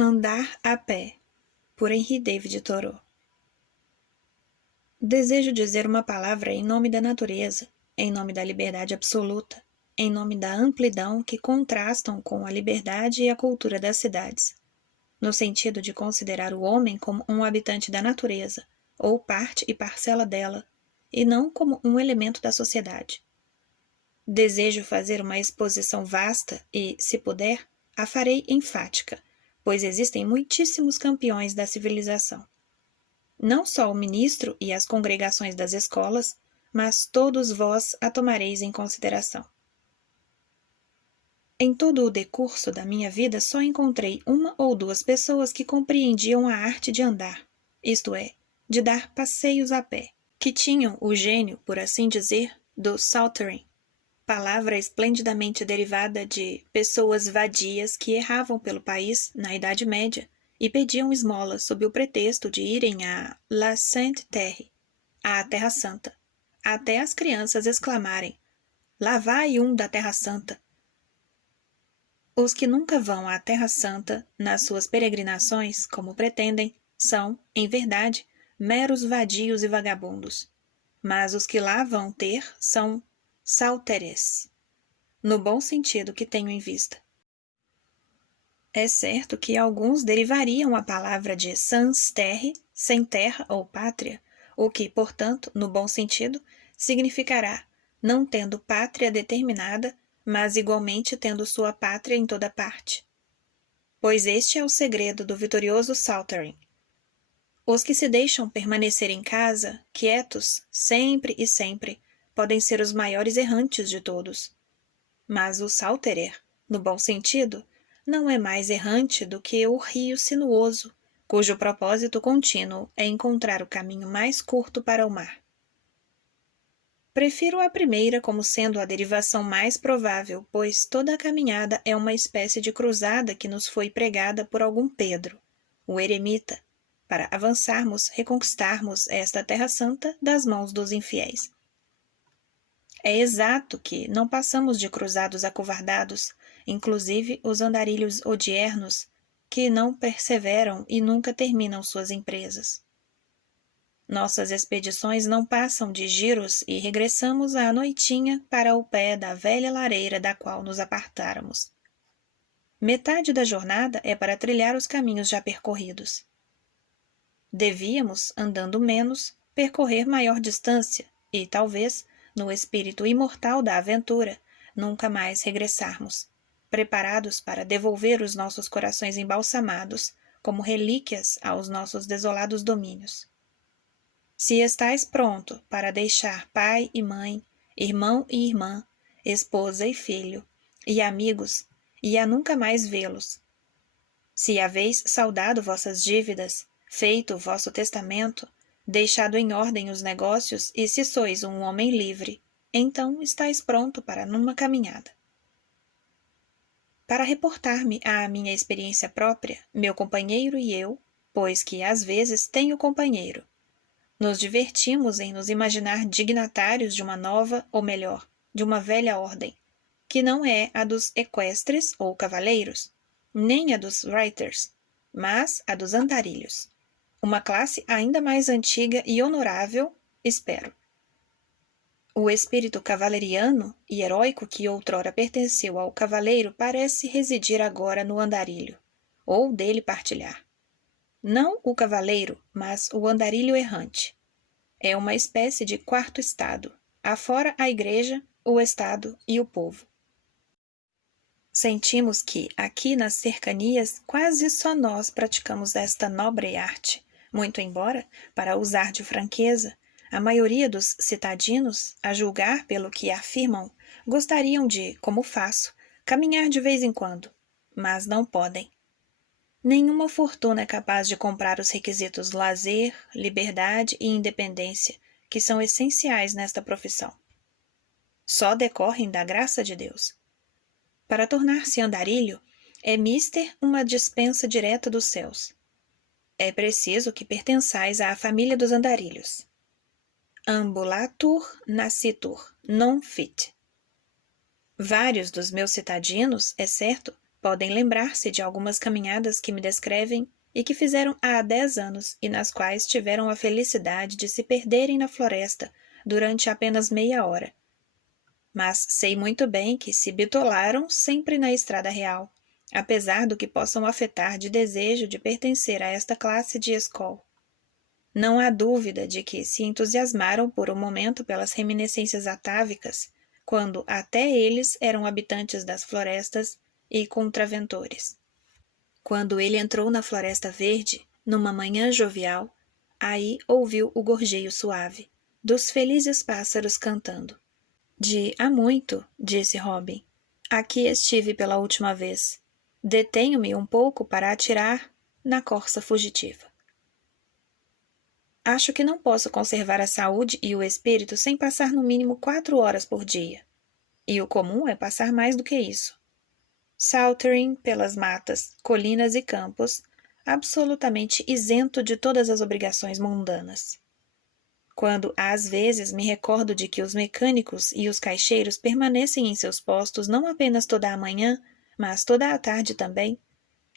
Andar a pé, por Henry David Thoreau. Desejo dizer uma palavra em nome da natureza, em nome da liberdade absoluta, em nome da amplidão que contrastam com a liberdade e a cultura das cidades, no sentido de considerar o homem como um habitante da natureza, ou parte e parcela dela, e não como um elemento da sociedade. Desejo fazer uma exposição vasta e, se puder, a farei enfática, pois existem muitíssimos campeões da civilização. Não só o ministro e as congregações das escolas, mas todos vós a tomareis em consideração. Em todo o decurso da minha vida só encontrei uma ou duas pessoas que compreendiam a arte de andar, isto é, de dar passeios a pé, que tinham o gênio, por assim dizer, do sauntering, palavra esplendidamente derivada de pessoas vadias que erravam pelo país na Idade Média e pediam esmolas sob o pretexto de irem a La Sainte Terre, à Terra Santa, até as crianças exclamarem: "Lá vai um da Terra Santa!" Os que nunca vão à Terra Santa nas suas peregrinações, como pretendem, são, em verdade, meros vadios e vagabundos. Mas os que lá vão ter são sauteres, no bom sentido que tenho em vista. É certo que alguns derivariam a palavra de sans terre, sem terra ou pátria, o que, portanto, no bom sentido, significará não tendo pátria determinada, mas igualmente tendo sua pátria em toda parte. Pois este é o segredo do vitorioso sauntering. Os que se deixam permanecer em casa, quietos, sempre e sempre, podem ser os maiores errantes de todos. Mas o sauterer, no bom sentido, não é mais errante do que o rio sinuoso, cujo propósito contínuo é encontrar o caminho mais curto para o mar. Prefiro a primeira como sendo a derivação mais provável, pois toda a caminhada é uma espécie de cruzada que nos foi pregada por algum Pedro, o eremita, para avançarmos, reconquistarmos esta terra santa das mãos dos infiéis. É exato que não passamos de cruzados acovardados, inclusive os andarilhos odiernos, que não perseveram e nunca terminam suas empresas. Nossas expedições não passam de giros e regressamos à noitinha para o pé da velha lareira da qual nos apartáramos. Metade da jornada é para trilhar os caminhos já percorridos. Devíamos, andando menos, percorrer maior distância e, talvez, no espírito imortal da aventura, nunca mais regressarmos, preparados para devolver os nossos corações embalsamados como relíquias aos nossos desolados domínios. Se estais pronto para deixar pai e mãe, irmão e irmã, esposa e filho, e amigos, e a nunca mais vê-los. Se haveis saldado vossas dívidas, feito vosso testamento, deixado em ordem os negócios e se sois um homem livre, então estáis pronto para numa caminhada. Para reportar-me à minha experiência própria, meu companheiro e eu, pois que às vezes tenho companheiro, nos divertimos em nos imaginar dignatários de uma nova, ou melhor, de uma velha ordem, que não é a dos equestres ou cavaleiros, nem a dos reiters, mas a dos andarilhos. Uma classe ainda mais antiga e honorável, espero. O espírito cavaleriano e heróico que outrora pertenceu ao cavaleiro parece residir agora no andarilho, ou dele partilhar. Não o cavaleiro, mas o andarilho errante. É uma espécie de quarto estado, afora a igreja, o estado e o povo. Sentimos que, aqui nas cercanias, quase só nós praticamos esta nobre arte, muito embora, para usar de franqueza, a maioria dos citadinos, a julgar pelo que afirmam, gostariam de, como faço, caminhar de vez em quando, mas não podem. Nenhuma fortuna é capaz de comprar os requisitos lazer, liberdade e independência, que são essenciais nesta profissão. Só decorrem da graça de Deus. Para tornar-se andarilho, é mister uma dispensa direta dos céus. É preciso que pertençais à família dos andarilhos. Ambulatur nascitur, non fit. Vários dos meus citadinos, é certo, Podem lembrar-se de algumas caminhadas que me descrevem e que fizeram há 10 anos e nas quais tiveram a felicidade de se perderem na floresta durante apenas meia hora. Mas sei muito bem que se bitolaram sempre na estrada real, apesar do que possam afetar de desejo de pertencer a esta classe de escola. Não há dúvida de que se entusiasmaram por um momento pelas reminiscências atávicas, quando até eles eram habitantes das florestas e contraventores. Quando ele entrou na Floresta Verde, numa manhã jovial, aí ouviu o gorjeio suave dos felizes pássaros cantando. De há muito, disse Robin, aqui estive pela última vez. Detenho-me um pouco para atirar na corça fugitiva. Acho que não posso conservar a saúde e o espírito sem passar no mínimo 4 horas por dia. E o comum é passar mais do que isso. Saltering pelas matas, colinas e campos, absolutamente isento de todas as obrigações mundanas. Quando às vezes me recordo de que os mecânicos e os caixeiros permanecem em seus postos não apenas toda a manhã, mas toda a tarde também,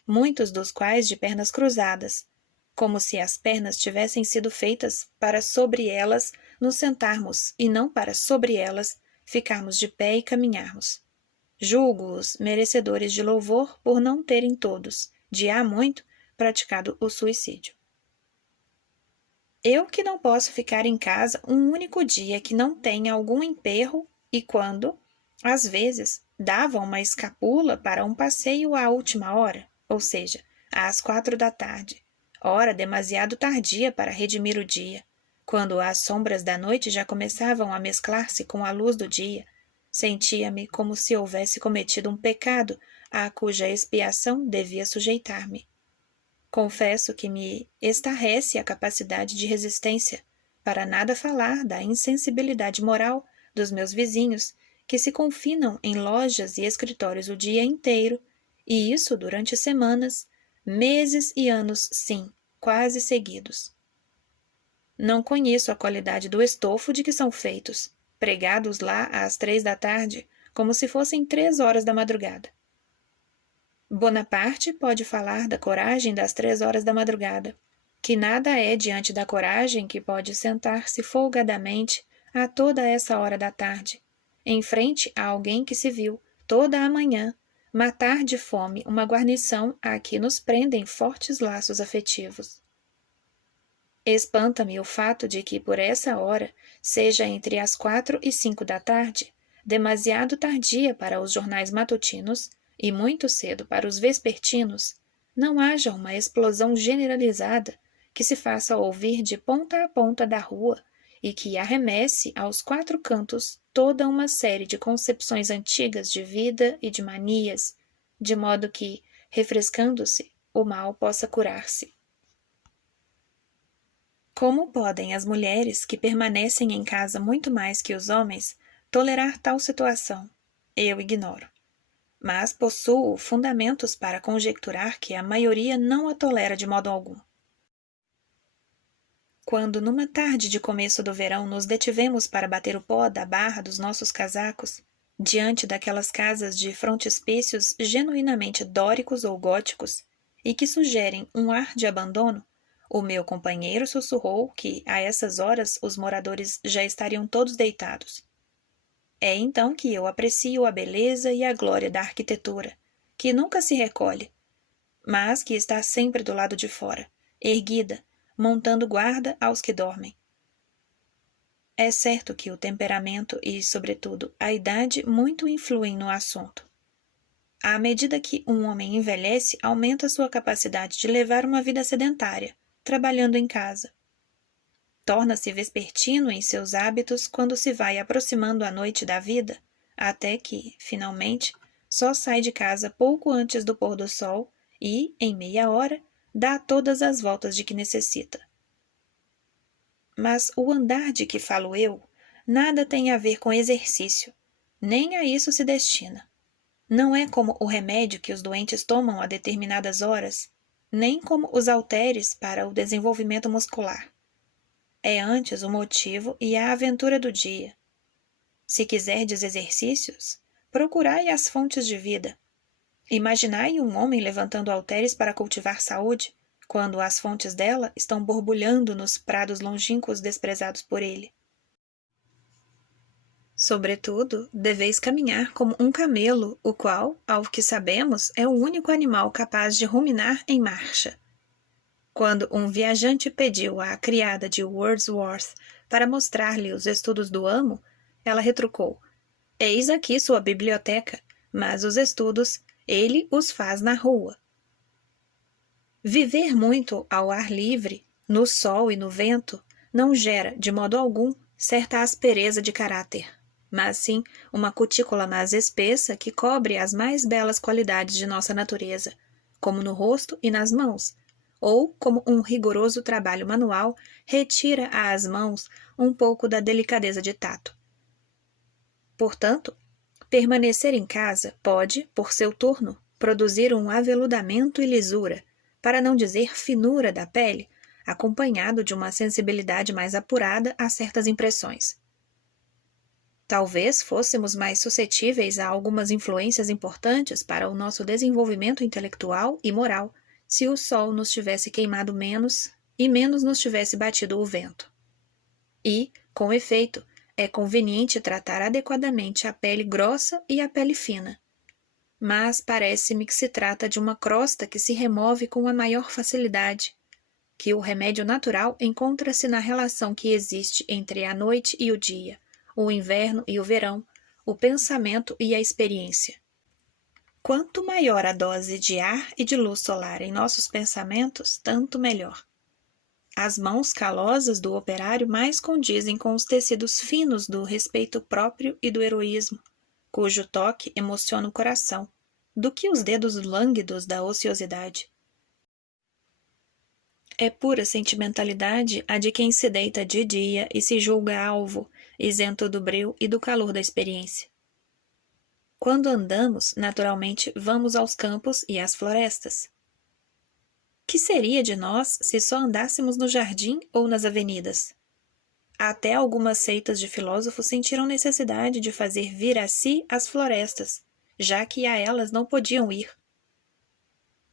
muitos dos quais de pernas cruzadas, como se as pernas tivessem sido feitas para sobre elas nos sentarmos e não para sobre elas ficarmos de pé e caminharmos. Julgo-os merecedores de louvor por não terem todos, de há muito, praticado o suicídio. Eu que não posso ficar em casa um único dia que não tenha algum emperro e quando, às vezes, dava uma escapula para um passeio à última hora, ou seja, às 4 da tarde, hora demasiado tardia para redimir o dia, quando as sombras da noite já começavam a mesclar-se com a luz do dia, sentia-me como se houvesse cometido um pecado a cuja expiação devia sujeitar-me. Confesso que me estarrece a capacidade de resistência, para nada falar da insensibilidade moral dos meus vizinhos, que se confinam em lojas e escritórios o dia inteiro, e isso durante semanas, meses e anos, sim, quase seguidos. Não conheço a qualidade do estofo de que são feitos, pregados lá às 3 da tarde, como se fossem 3 horas da madrugada. Bonaparte pode falar da coragem das 3 horas da madrugada, que nada é diante da coragem que pode sentar-se folgadamente a toda essa hora da tarde, em frente a alguém que se viu, toda a manhã, matar de fome uma guarnição a que nos prendem fortes laços afetivos. Espanta-me o fato de que, por essa hora, seja entre as 4 e 5 da tarde, demasiado tardia para os jornais matutinos, e muito cedo para os vespertinos, não haja uma explosão generalizada que se faça ouvir de ponta a ponta da rua e que arremesse aos 4 cantos toda uma série de concepções antigas de vida e de manias, de modo que, refrescando-se, o mal possa curar-se. Como podem as mulheres, que permanecem em casa muito mais que os homens, tolerar tal situação? Eu ignoro. Mas possuo fundamentos para conjecturar que a maioria não a tolera de modo algum. Quando numa tarde de começo do verão nos detivemos para bater o pó da barra dos nossos casacos, diante daquelas casas de frontispícios genuinamente dóricos ou góticos, e que sugerem um ar de abandono, o meu companheiro sussurrou que, a essas horas, os moradores já estariam todos deitados. É então que eu aprecio a beleza e a glória da arquitetura, que nunca se recolhe, mas que está sempre do lado de fora, erguida, montando guarda aos que dormem. É certo que o temperamento e, sobretudo, a idade muito influem no assunto. À medida que um homem envelhece, aumenta sua capacidade de levar uma vida sedentária, trabalhando em casa. Torna-se vespertino em seus hábitos quando se vai aproximando a noite da vida, até que, finalmente, só sai de casa pouco antes do pôr do sol e, em meia hora, dá todas as voltas de que necessita. Mas o andar de que falo eu nada tem a ver com exercício, nem a isso se destina. Não é como o remédio que os doentes tomam a determinadas horas, nem como os halteres para o desenvolvimento muscular. É antes o motivo e a aventura do dia. Se quiserdes exercícios, procurai as fontes de vida. Imaginai um homem levantando halteres para cultivar saúde, quando as fontes dela estão borbulhando nos prados longínquos desprezados por ele. Sobretudo, deveis caminhar como um camelo, o qual, ao que sabemos, é o único animal capaz de ruminar em marcha. Quando um viajante pediu à criada de Wordsworth para mostrar-lhe os estudos do amo, ela retrucou: eis aqui sua biblioteca, mas os estudos ele os faz na rua. Viver muito ao ar livre, no sol e no vento, não gera, de modo algum, certa aspereza de caráter, mas sim uma cutícula mais espessa que cobre as mais belas qualidades de nossa natureza, como no rosto e nas mãos, ou como um rigoroso trabalho manual retira às mãos um pouco da delicadeza de tato. Portanto, permanecer em casa pode, por seu turno, produzir um aveludamento e lisura, para não dizer finura da pele, acompanhado de uma sensibilidade mais apurada a certas impressões. Talvez fôssemos mais suscetíveis a algumas influências importantes para o nosso desenvolvimento intelectual e moral, se o sol nos tivesse queimado menos e menos nos tivesse batido o vento. E, com efeito, é conveniente tratar adequadamente a pele grossa e a pele fina. Mas parece-me que se trata de uma crosta que se remove com a maior facilidade, que o remédio natural encontra-se na relação que existe entre a noite e o dia, o inverno e o verão, o pensamento e a experiência. Quanto maior a dose de ar e de luz solar em nossos pensamentos, tanto melhor. As mãos calosas do operário mais condizem com os tecidos finos do respeito próprio e do heroísmo, cujo toque emociona o coração, do que os dedos lânguidos da ociosidade. É pura sentimentalidade a de quem se deita de dia e se julga alvo, isento do breu e do calor da experiência. Quando andamos, naturalmente, vamos aos campos e às florestas. Que seria de nós se só andássemos no jardim ou nas avenidas? Até algumas seitas de filósofos sentiram necessidade de fazer vir a si as florestas, já que a elas não podiam ir.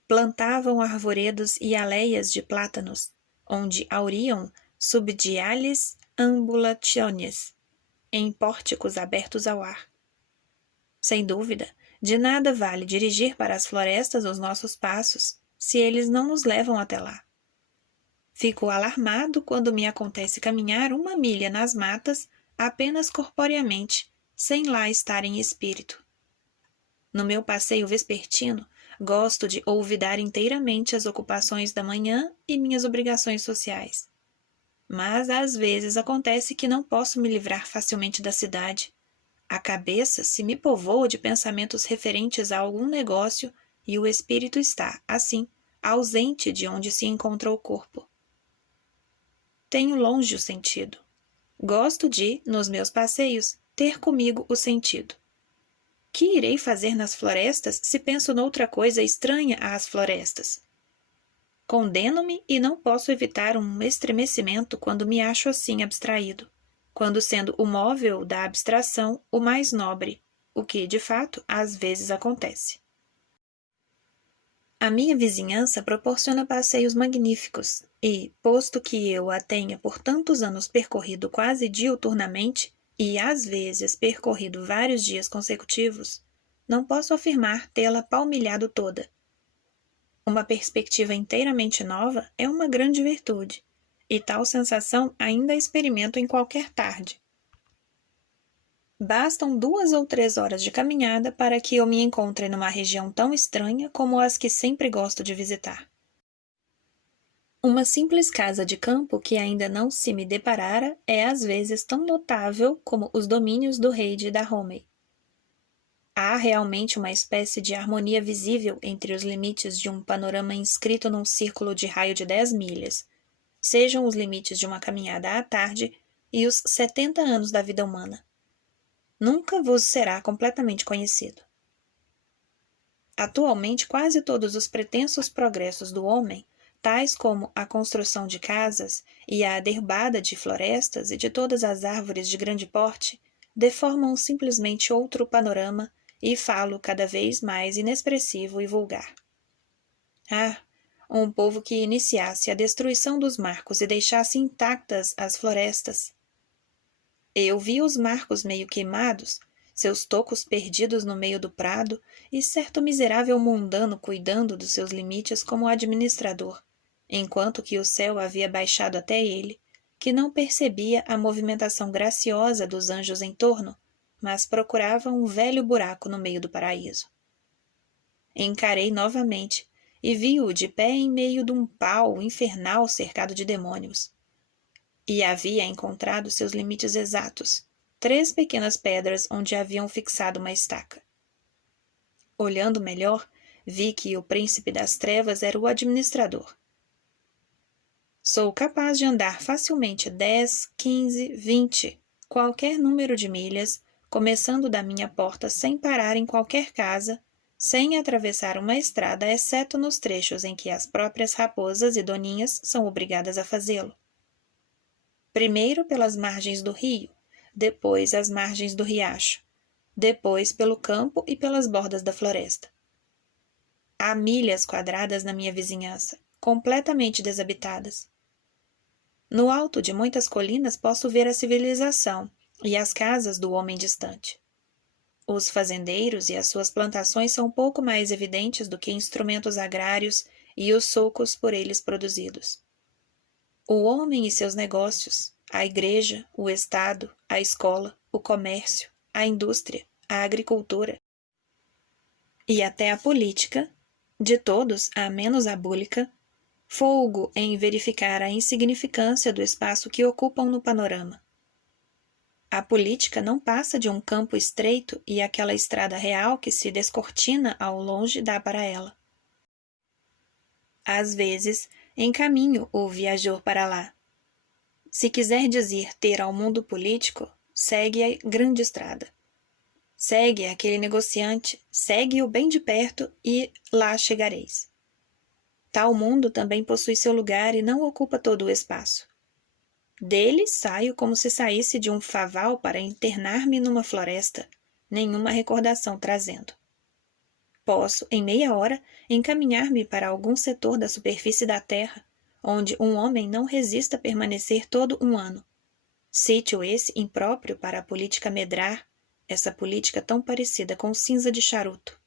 Plantavam arvoredos e aleias de plátanos, onde auriam subdiales ambulationes, em pórticos abertos ao ar. Sem dúvida, de nada vale dirigir para as florestas os nossos passos, se eles não nos levam até lá. Fico alarmado quando me acontece caminhar 1 milha nas matas apenas corporeamente, sem lá estar em espírito. No meu passeio vespertino, gosto de olvidar inteiramente as ocupações da manhã e minhas obrigações sociais. Mas às vezes acontece que não posso me livrar facilmente da cidade. A cabeça se me povoa de pensamentos referentes a algum negócio e o espírito está, assim, ausente de onde se encontra o corpo. Tenho longe o sentido. Gosto de, nos meus passeios, ter comigo o sentido. Que irei fazer nas florestas se penso noutra coisa estranha às florestas? Condeno-me e não posso evitar um estremecimento quando me acho assim abstraído, quando sendo o móvel da abstração o mais nobre, o que, de fato, às vezes acontece. A minha vizinhança proporciona passeios magníficos e, posto que eu a tenha por tantos anos percorrido quase diuturnamente e, às vezes, percorrido vários dias consecutivos, não posso afirmar tê-la palmilhado toda. Uma perspectiva inteiramente nova é uma grande virtude, e tal sensação ainda a experimento em qualquer tarde. Bastam 2 ou 3 horas de caminhada para que eu me encontre numa região tão estranha como as que sempre gosto de visitar. Uma simples casa de campo que ainda não se me deparara é às vezes tão notável como os domínios do rei de Dahomey. Há realmente uma espécie de harmonia visível entre os limites de um panorama inscrito num círculo de raio de 10 milhas, sejam os limites de uma caminhada à tarde e os 70 anos da vida humana. Nunca vos será completamente conhecido. Atualmente, quase todos os pretensos progressos do homem, tais como a construção de casas e a derrubada de florestas e de todas as árvores de grande porte, deformam simplesmente outro panorama e falo cada vez mais inexpressivo e vulgar. Ah, um povo que iniciasse a destruição dos marcos e deixasse intactas as florestas. Eu vi os marcos meio queimados, seus tocos perdidos no meio do prado e certo miserável mundano cuidando dos seus limites como administrador, enquanto que o céu havia baixado até ele, que não percebia a movimentação graciosa dos anjos em torno, mas procurava um velho buraco no meio do paraíso. Encarei novamente e vi-o de pé em meio de um pau infernal cercado de demônios. E havia encontrado seus limites exatos, 3 pequenas pedras onde haviam fixado uma estaca. Olhando melhor, vi que o príncipe das trevas era o administrador. Sou capaz de andar facilmente 10, 15, 20, qualquer número de milhas, começando da minha porta sem parar em qualquer casa, sem atravessar uma estrada, exceto nos trechos em que as próprias raposas e doninhas são obrigadas a fazê-lo. Primeiro pelas margens do rio, depois as margens do riacho, depois pelo campo e pelas bordas da floresta. Há milhas quadradas na minha vizinhança, completamente desabitadas. No alto de muitas colinas posso ver a civilização e as casas do homem distante. Os fazendeiros e as suas plantações são pouco mais evidentes do que instrumentos agrários e os sulcos por eles produzidos. O homem e seus negócios, a igreja, o Estado, a escola, o comércio, a indústria, a agricultura e até a política, de todos a menos abúlica, folgo em verificar a insignificância do espaço que ocupam no panorama. A política não passa de um campo estreito e aquela estrada real que se descortina ao longe dá para ela. Às vezes, encaminho o viajor para lá. Se quiser dizer ter ao mundo político, segue a grande estrada. Segue aquele negociante, segue-o bem de perto e lá chegareis. Tal mundo também possui seu lugar e não ocupa todo o espaço. Dele saio como se saísse de um faval para internar-me numa floresta, nenhuma recordação trazendo. Posso, em meia hora, encaminhar-me para algum setor da superfície da terra, onde um homem não resista a permanecer todo um ano. Sítio esse impróprio para a política medrar, essa política tão parecida com cinza de charuto.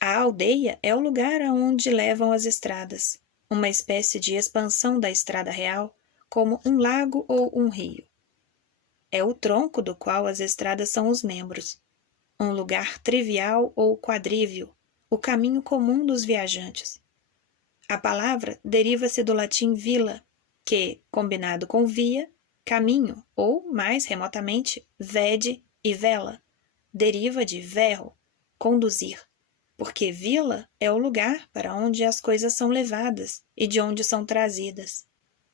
A aldeia é o lugar aonde levam as estradas, uma espécie de expansão da estrada real, como um lago ou um rio. É o tronco do qual as estradas são os membros, um lugar trivial ou quadrívio, o caminho comum dos viajantes. A palavra deriva-se do latim villa, que, combinado com via, caminho, ou, mais remotamente, vede e vela, deriva de verro, conduzir, porque vila é o lugar para onde as coisas são levadas e de onde são trazidas.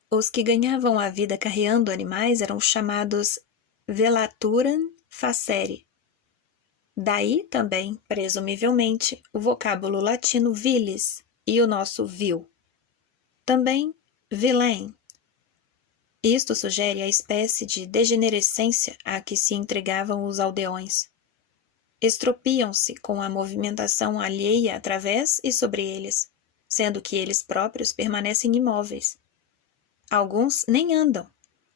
Os que ganhavam a vida carreando animais eram chamados velaturam facere. Daí também, presumivelmente, o vocábulo latino vilis e o nosso vil. Também vilém. Isto sugere a espécie de degenerescência a que se entregavam os aldeões. Estropiam-se com a movimentação alheia através e sobre eles, sendo que eles próprios permanecem imóveis. Alguns nem andam,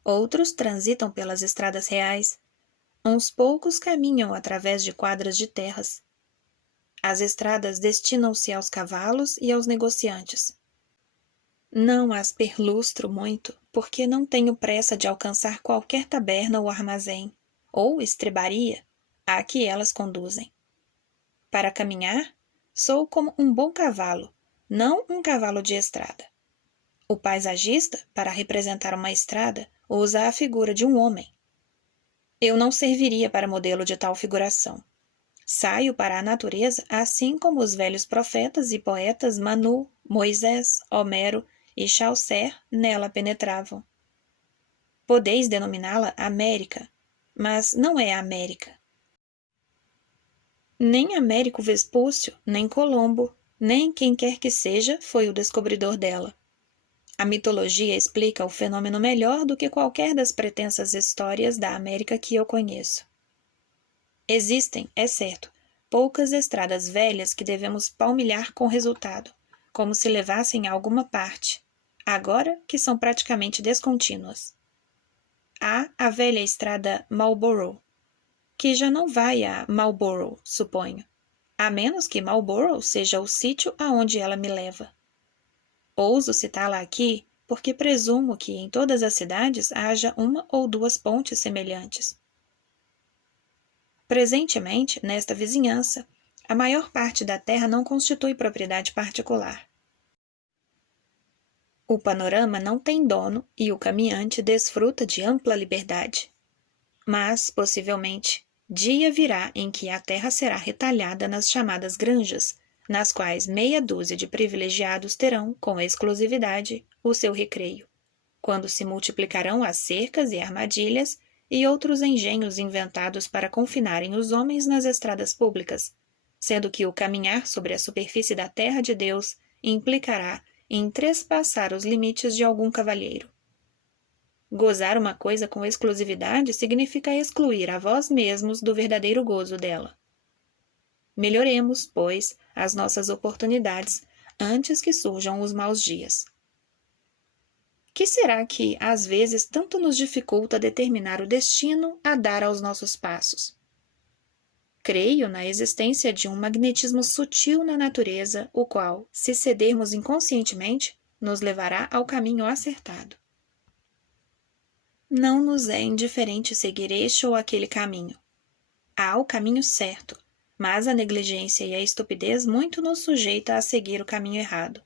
outros transitam pelas estradas reais, uns poucos caminham através de quadras de terras. As estradas destinam-se aos cavalos e aos negociantes. Não as perlustro muito, porque não tenho pressa de alcançar qualquer taberna ou armazém, ou estrebaria, a que elas conduzem. Para caminhar, sou como um bom cavalo, não um cavalo de estrada. O paisagista, para representar uma estrada, usa a figura de um homem. Eu não serviria para modelo de tal figuração. Saio para a natureza assim como os velhos profetas e poetas Manu, Moisés, Homero e Chaucer nela penetravam. Podeis denominá-la América, mas não é América. Nem Américo Vespúcio, nem Colombo, nem quem quer que seja foi o descobridor dela. A mitologia explica o fenômeno melhor do que qualquer das pretensas histórias da América que eu conheço. Existem, é certo, poucas estradas velhas que devemos palmilhar com resultado, como se levassem a alguma parte, agora que são praticamente descontínuas. Há a velha estrada Marlborough, que já não vai a Marlborough, suponho, a menos que Marlborough seja o sítio aonde ela me leva. Ouso citá-la aqui porque presumo que em todas as cidades haja uma ou duas pontes semelhantes. Presentemente, nesta vizinhança, a maior parte da terra não constitui propriedade particular. O panorama não tem dono e o caminhante desfruta de ampla liberdade. Mas, possivelmente, dia virá em que a terra será retalhada nas chamadas granjas, nas quais meia dúzia de privilegiados terão, com exclusividade, o seu recreio, quando se multiplicarão as cercas e armadilhas e outros engenhos inventados para confinarem os homens nas estradas públicas, sendo que o caminhar sobre a superfície da terra de Deus implicará em trespassar os limites de algum cavalheiro. Gozar uma coisa com exclusividade significa excluir a vós mesmos do verdadeiro gozo dela. Melhoremos, pois, as nossas oportunidades antes que surjam os maus dias. Que será que, às vezes, tanto nos dificulta determinar o destino a dar aos nossos passos? Creio na existência de um magnetismo sutil na natureza, o qual, se cedermos inconscientemente, nos levará ao caminho acertado. Não nos é indiferente seguir este ou aquele caminho. Há o caminho certo, mas a negligência e a estupidez muito nos sujeita a seguir o caminho errado.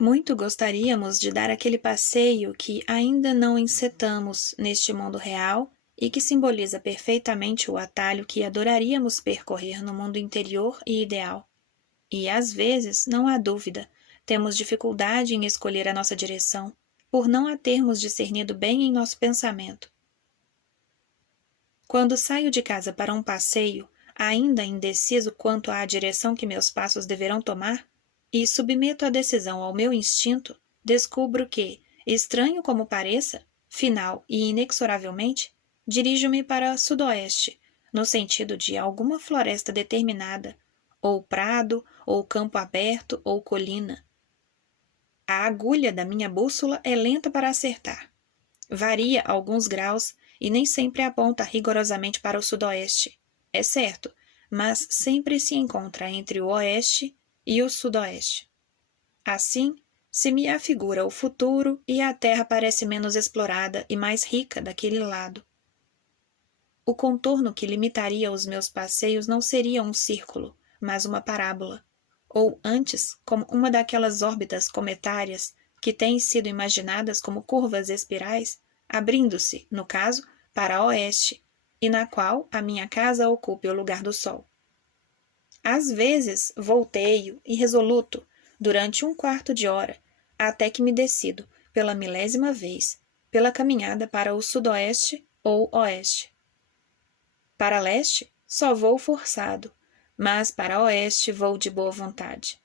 Muito gostaríamos de dar aquele passeio que ainda não encetamos neste mundo real e que simboliza perfeitamente o atalho que adoraríamos percorrer no mundo interior e ideal. E, às vezes, não há dúvida, temos dificuldade em escolher a nossa direção, por não a termos discernido bem em nosso pensamento. Quando saio de casa para um passeio, ainda indeciso quanto à direção que meus passos deverão tomar, e submeto a decisão ao meu instinto, descubro que, estranho como pareça, final e inexoravelmente, dirijo-me para sudoeste, no sentido de alguma floresta determinada, ou prado, ou campo aberto, ou colina. A agulha da minha bússola é lenta para acertar. Varia alguns graus e nem sempre aponta rigorosamente para o sudoeste, é certo, mas sempre se encontra entre o oeste e o sudoeste. Assim, se me afigura o futuro e a terra parece menos explorada e mais rica daquele lado. O contorno que limitaria os meus passeios não seria um círculo, mas uma parábola, ou antes, como uma daquelas órbitas cometárias que têm sido imaginadas como curvas espirais, abrindo-se, no caso, para oeste, e na qual a minha casa ocupe o lugar do sol. Às vezes, volteio, irresoluto, durante um quarto de hora, até que me decido, pela milésima vez, pela caminhada para o sudoeste ou oeste. Para leste, só vou forçado, mas para oeste vou de boa vontade.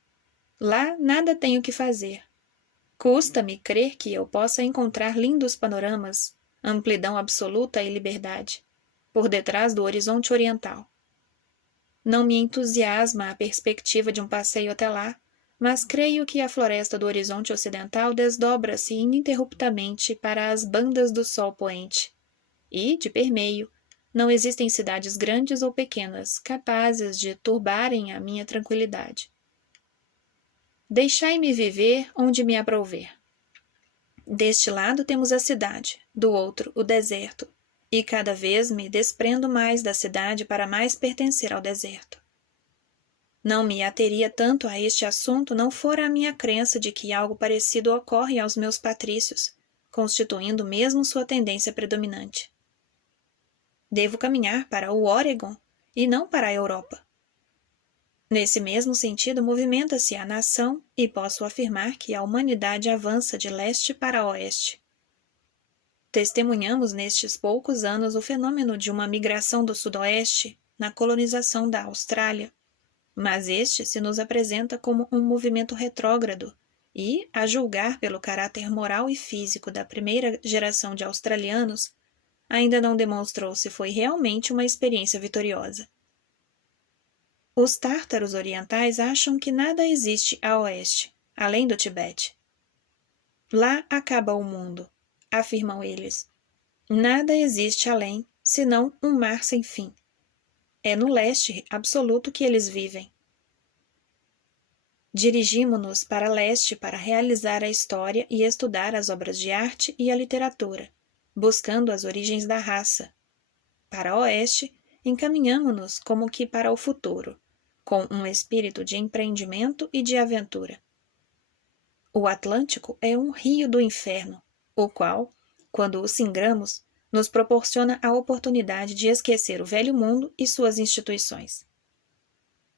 Lá nada tenho que fazer. Custa-me crer que eu possa encontrar lindos panoramas, amplidão absoluta e liberdade, por detrás do horizonte oriental. Não me entusiasma a perspectiva de um passeio até lá, mas creio que a floresta do horizonte ocidental desdobra-se ininterruptamente para as bandas do sol poente. E, de permeio, não existem cidades grandes ou pequenas capazes de turbarem a minha tranquilidade. Deixai-me viver onde me aprouver. Deste lado temos a cidade, do outro o deserto, e cada vez me desprendo mais da cidade para mais pertencer ao deserto. Não me ateria tanto a este assunto não fora a minha crença de que algo parecido ocorre aos meus patrícios, constituindo mesmo sua tendência predominante. Devo caminhar para o Oregon e não para a Europa. Nesse mesmo sentido movimenta-se a nação e posso afirmar que a humanidade avança de leste para oeste. Testemunhamos nestes poucos anos o fenômeno de uma migração do sudoeste na colonização da Austrália, mas este se nos apresenta como um movimento retrógrado e, a julgar pelo caráter moral e físico da primeira geração de australianos, ainda não demonstrou se foi realmente uma experiência vitoriosa. Os tártaros orientais acham que nada existe a oeste, além do Tibete. Lá acaba o mundo, afirmam eles. Nada existe além, senão um mar sem fim. É no leste absoluto que eles vivem. Dirigimo-nos para leste para realizar a história e estudar as obras de arte e a literatura, buscando as origens da raça. Para oeste, encaminhamo-nos como que para o futuro, com um espírito de empreendimento e de aventura. O Atlântico é um rio do inferno, o qual, quando o singramos, nos proporciona a oportunidade de esquecer o velho mundo e suas instituições.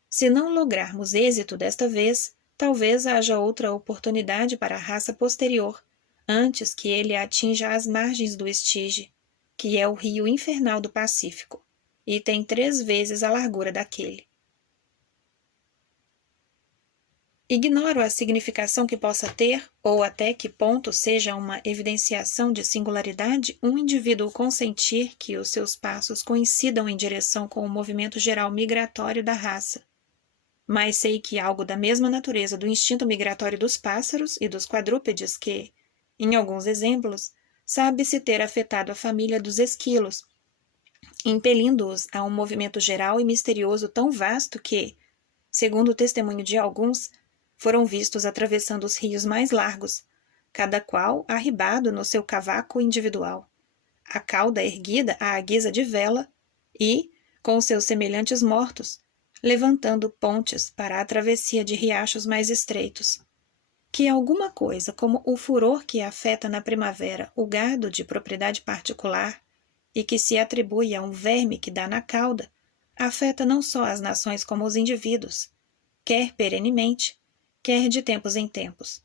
Se não lograrmos êxito desta vez, talvez haja outra oportunidade para a raça posterior, antes que ele atinja as margens do Estige, que é o rio infernal do Pacífico, e tem 3 vezes a largura daquele. Ignoro a significação que possa ter, ou até que ponto seja uma evidenciação de singularidade um indivíduo consentir que os seus passos coincidam em direção com o movimento geral migratório da raça. Mas sei que algo da mesma natureza do instinto migratório dos pássaros e dos quadrúpedes que, em alguns exemplos, sabe-se ter afetado a família dos esquilos, impelindo-os a um movimento geral e misterioso tão vasto que, segundo o testemunho de alguns, foram vistos atravessando os rios mais largos, cada qual arribado no seu cavaco individual, a cauda erguida à guisa de vela e, com seus semelhantes mortos, levantando pontes para a travessia de riachos mais estreitos. Que alguma coisa, como o furor que afeta na primavera o gado de propriedade particular e que se atribui a um verme que dá na cauda, afeta não só as nações como os indivíduos, quer perenemente, quer de tempos em tempos.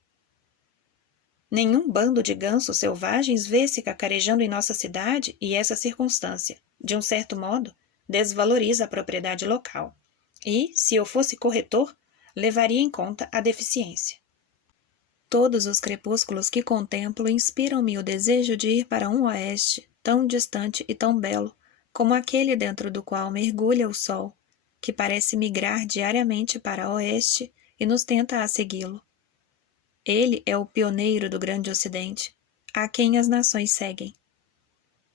Nenhum bando de gansos selvagens vê-se cacarejando em nossa cidade e essa circunstância, de um certo modo, desvaloriza a propriedade local. E, se eu fosse corretor, levaria em conta a deficiência. Todos os crepúsculos que contemplo inspiram-me o desejo de ir para um oeste tão distante e tão belo como aquele dentro do qual mergulha o sol, que parece migrar diariamente para oeste e nos tenta a segui-lo. Ele é o pioneiro do grande ocidente, a quem as nações seguem.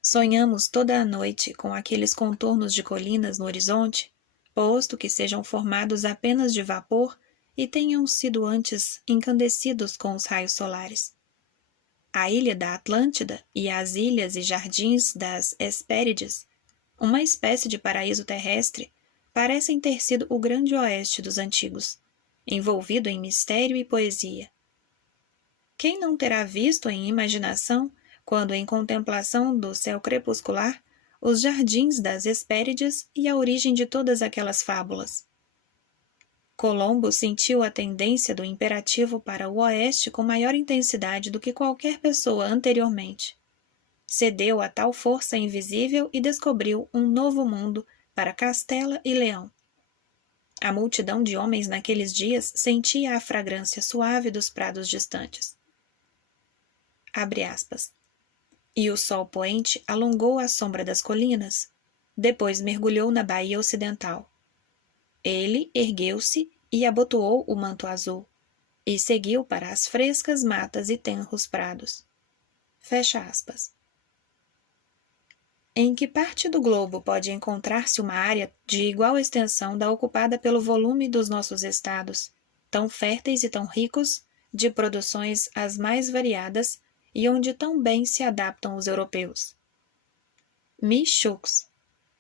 Sonhamos toda a noite com aqueles contornos de colinas no horizonte, posto que sejam formados apenas de vapor e tenham sido antes encandecidos com os raios solares. A ilha da Atlântida e as ilhas e jardins das Hespérides, uma espécie de paraíso terrestre, parecem ter sido o grande oeste dos antigos, envolvido em mistério e poesia. Quem não terá visto em imaginação, quando em contemplação do céu crepuscular, os jardins das Hespérides e a origem de todas aquelas fábulas? Colombo sentiu a tendência do imperativo para o oeste com maior intensidade do que qualquer pessoa anteriormente. Cedeu a tal força invisível e descobriu um novo mundo para Castela e Leão. A multidão de homens naqueles dias sentia a fragrância suave dos prados distantes. Abre aspas. E o sol poente alongou a sombra das colinas, depois mergulhou na baía ocidental. Ele ergueu-se e abotoou o manto azul, e seguiu para as frescas matas e tenros prados. Fecha aspas. Em que parte do globo pode encontrar-se uma área de igual extensão da ocupada pelo volume dos nossos estados, tão férteis e tão ricos, de produções as mais variadas, e onde tão bem se adaptam os europeus? Michaux,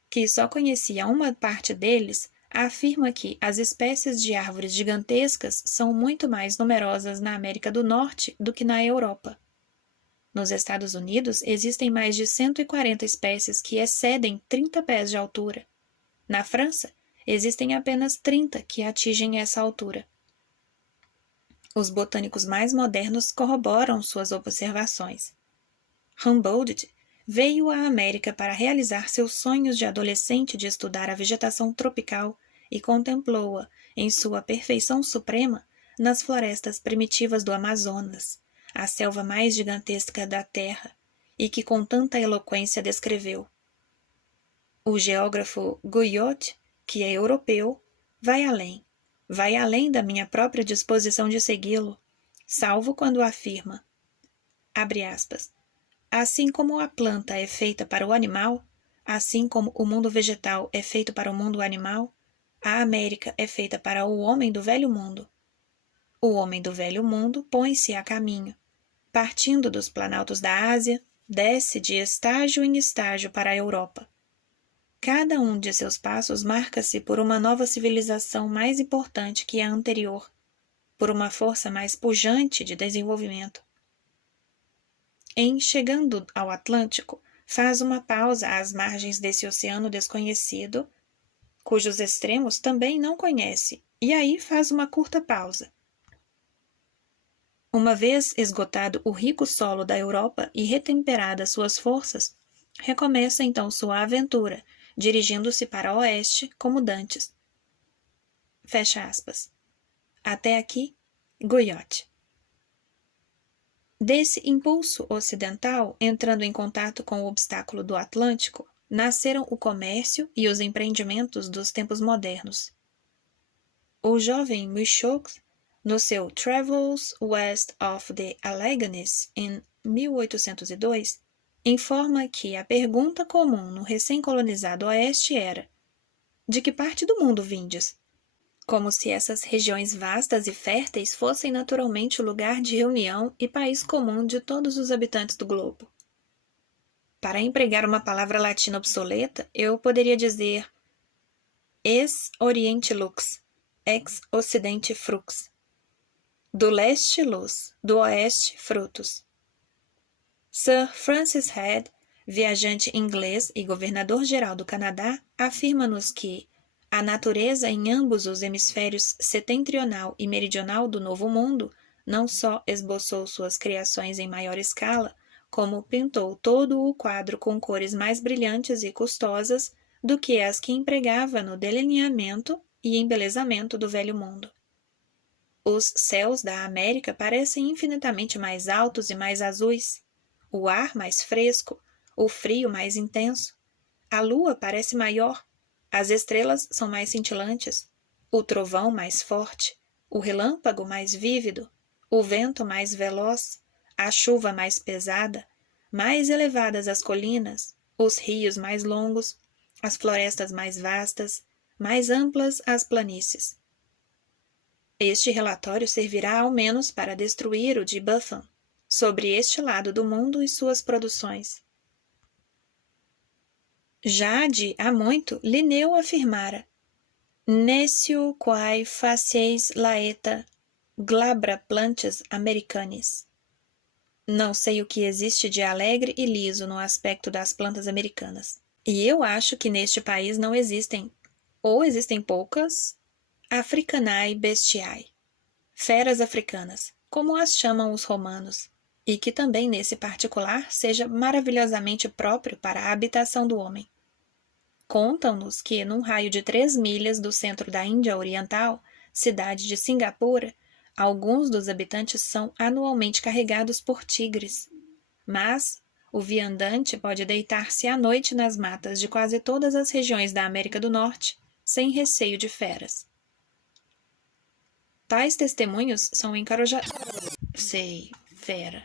que só conhecia uma parte deles, afirma que as espécies de árvores gigantescas são muito mais numerosas na América do Norte do que na Europa. Nos Estados Unidos existem mais de 140 espécies que excedem 30 pés de altura. Na França, existem apenas 30 que atingem essa altura. Os botânicos mais modernos corroboram suas observações. Humboldt veio à América para realizar seus sonhos de adolescente de estudar a vegetação tropical e contemplou-a, em sua perfeição suprema, nas florestas primitivas do Amazonas, a selva mais gigantesca da Terra, e que com tanta eloquência descreveu. O geógrafo Guyot, que é europeu, vai além da minha própria disposição de segui-lo, salvo quando afirma, abre aspas, assim como a planta é feita para o animal, assim como o mundo vegetal é feito para o mundo animal, a América é feita para o homem do velho mundo. O homem do velho mundo põe-se a caminho. Partindo dos planaltos da Ásia, desce de estágio em estágio para a Europa. Cada um de seus passos marca-se por uma nova civilização mais importante que a anterior, por uma força mais pujante de desenvolvimento. Em chegando ao Atlântico, faz uma pausa às margens desse oceano desconhecido, cujos extremos também não conhece, e aí faz uma curta pausa. Uma vez esgotado o rico solo da Europa e retemperadas suas forças, recomeça então sua aventura, dirigindo-se para o oeste como dantes. Fecha aspas. Até aqui, Guyot. Desse impulso ocidental, entrando em contato com o obstáculo do Atlântico, nasceram o comércio e os empreendimentos dos tempos modernos. O jovem Michaux, no seu Travels West of the Alleghenies, em 1802, informa que a pergunta comum no recém-colonizado Oeste era: de que parte do mundo vindes? Como se essas regiões vastas e férteis fossem naturalmente o lugar de reunião e país comum de todos os habitantes do globo. Para empregar uma palavra latina obsoleta, eu poderia dizer ex oriente lux, ex occidente frux. Do leste luz, do oeste frutos. Sir Francis Head, viajante inglês e governador-geral do Canadá, afirma-nos que a natureza em ambos os hemisférios setentrional e meridional do Novo Mundo não só esboçou suas criações em maior escala, como pintou todo o quadro com cores mais brilhantes e custosas do que as que empregava no delineamento e embelezamento do Velho Mundo. Os céus da América parecem infinitamente mais altos e mais azuis, o ar mais fresco, o frio mais intenso, a lua parece maior, as estrelas são mais cintilantes, o trovão mais forte, o relâmpago mais vívido, o vento mais veloz, a chuva mais pesada, mais elevadas as colinas, os rios mais longos, as florestas mais vastas, mais amplas as planícies. Este relatório servirá ao menos para destruir o de Buffon, sobre este lado do mundo e suas produções. Já de há muito, Linneu afirmara: Nescio quae facies laeta glabra plantes americanis. Não sei o que existe de alegre e liso no aspecto das plantas americanas. E eu acho que neste país não existem, ou existem poucas, Africanae bestiae, feras africanas, como as chamam os romanos, e que também nesse particular seja maravilhosamente próprio para a habitação do homem. Contam-nos que, num raio de 3 milhas do centro da Índia Oriental, cidade de Singapura, alguns dos habitantes são anualmente carregados por tigres. Mas o viandante pode deitar-se à noite nas matas de quase todas as regiões da América do Norte, sem receio de feras. Tais testemunhos são encorajadores. Sei, fera.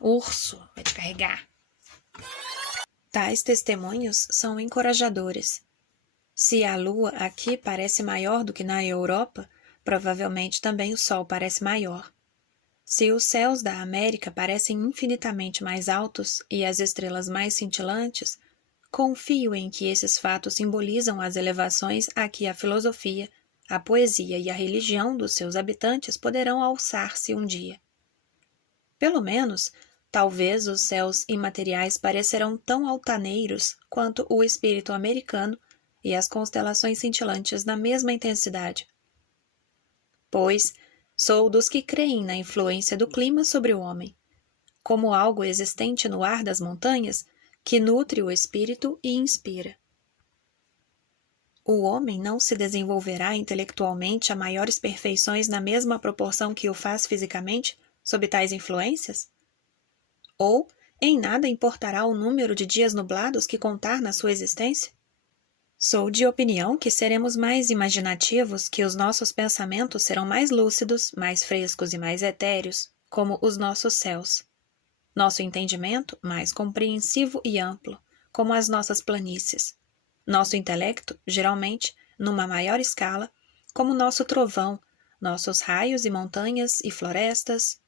Urso, vai te carregar. Tais testemunhos são encorajadores. Se a lua aqui parece maior do que na Europa, provavelmente também o sol parece maior. Se os céus da América parecem infinitamente mais altos e as estrelas mais cintilantes, confio em que esses fatos simbolizam as elevações a que a filosofia, a poesia e a religião dos seus habitantes poderão alçar-se um dia. Pelo menos, talvez os céus imateriais parecerão tão altaneiros quanto o espírito americano e as constelações cintilantes na mesma intensidade. Pois sou dos que creem na influência do clima sobre o homem, como algo existente no ar das montanhas que nutre o espírito e inspira. O homem não se desenvolverá intelectualmente a maiores perfeições na mesma proporção que o faz fisicamente, sob tais influências? Ou Em nada importará o número de dias nublados que contar na sua existência? Sou de opinião que seremos mais imaginativos, que os nossos pensamentos serão mais lúcidos, mais frescos e mais etéreos, como os nossos céus. Nosso entendimento mais compreensivo e amplo, como as nossas planícies. Nosso intelecto, geralmente, numa maior escala, como nosso trovão, nossos raios e montanhas e florestas,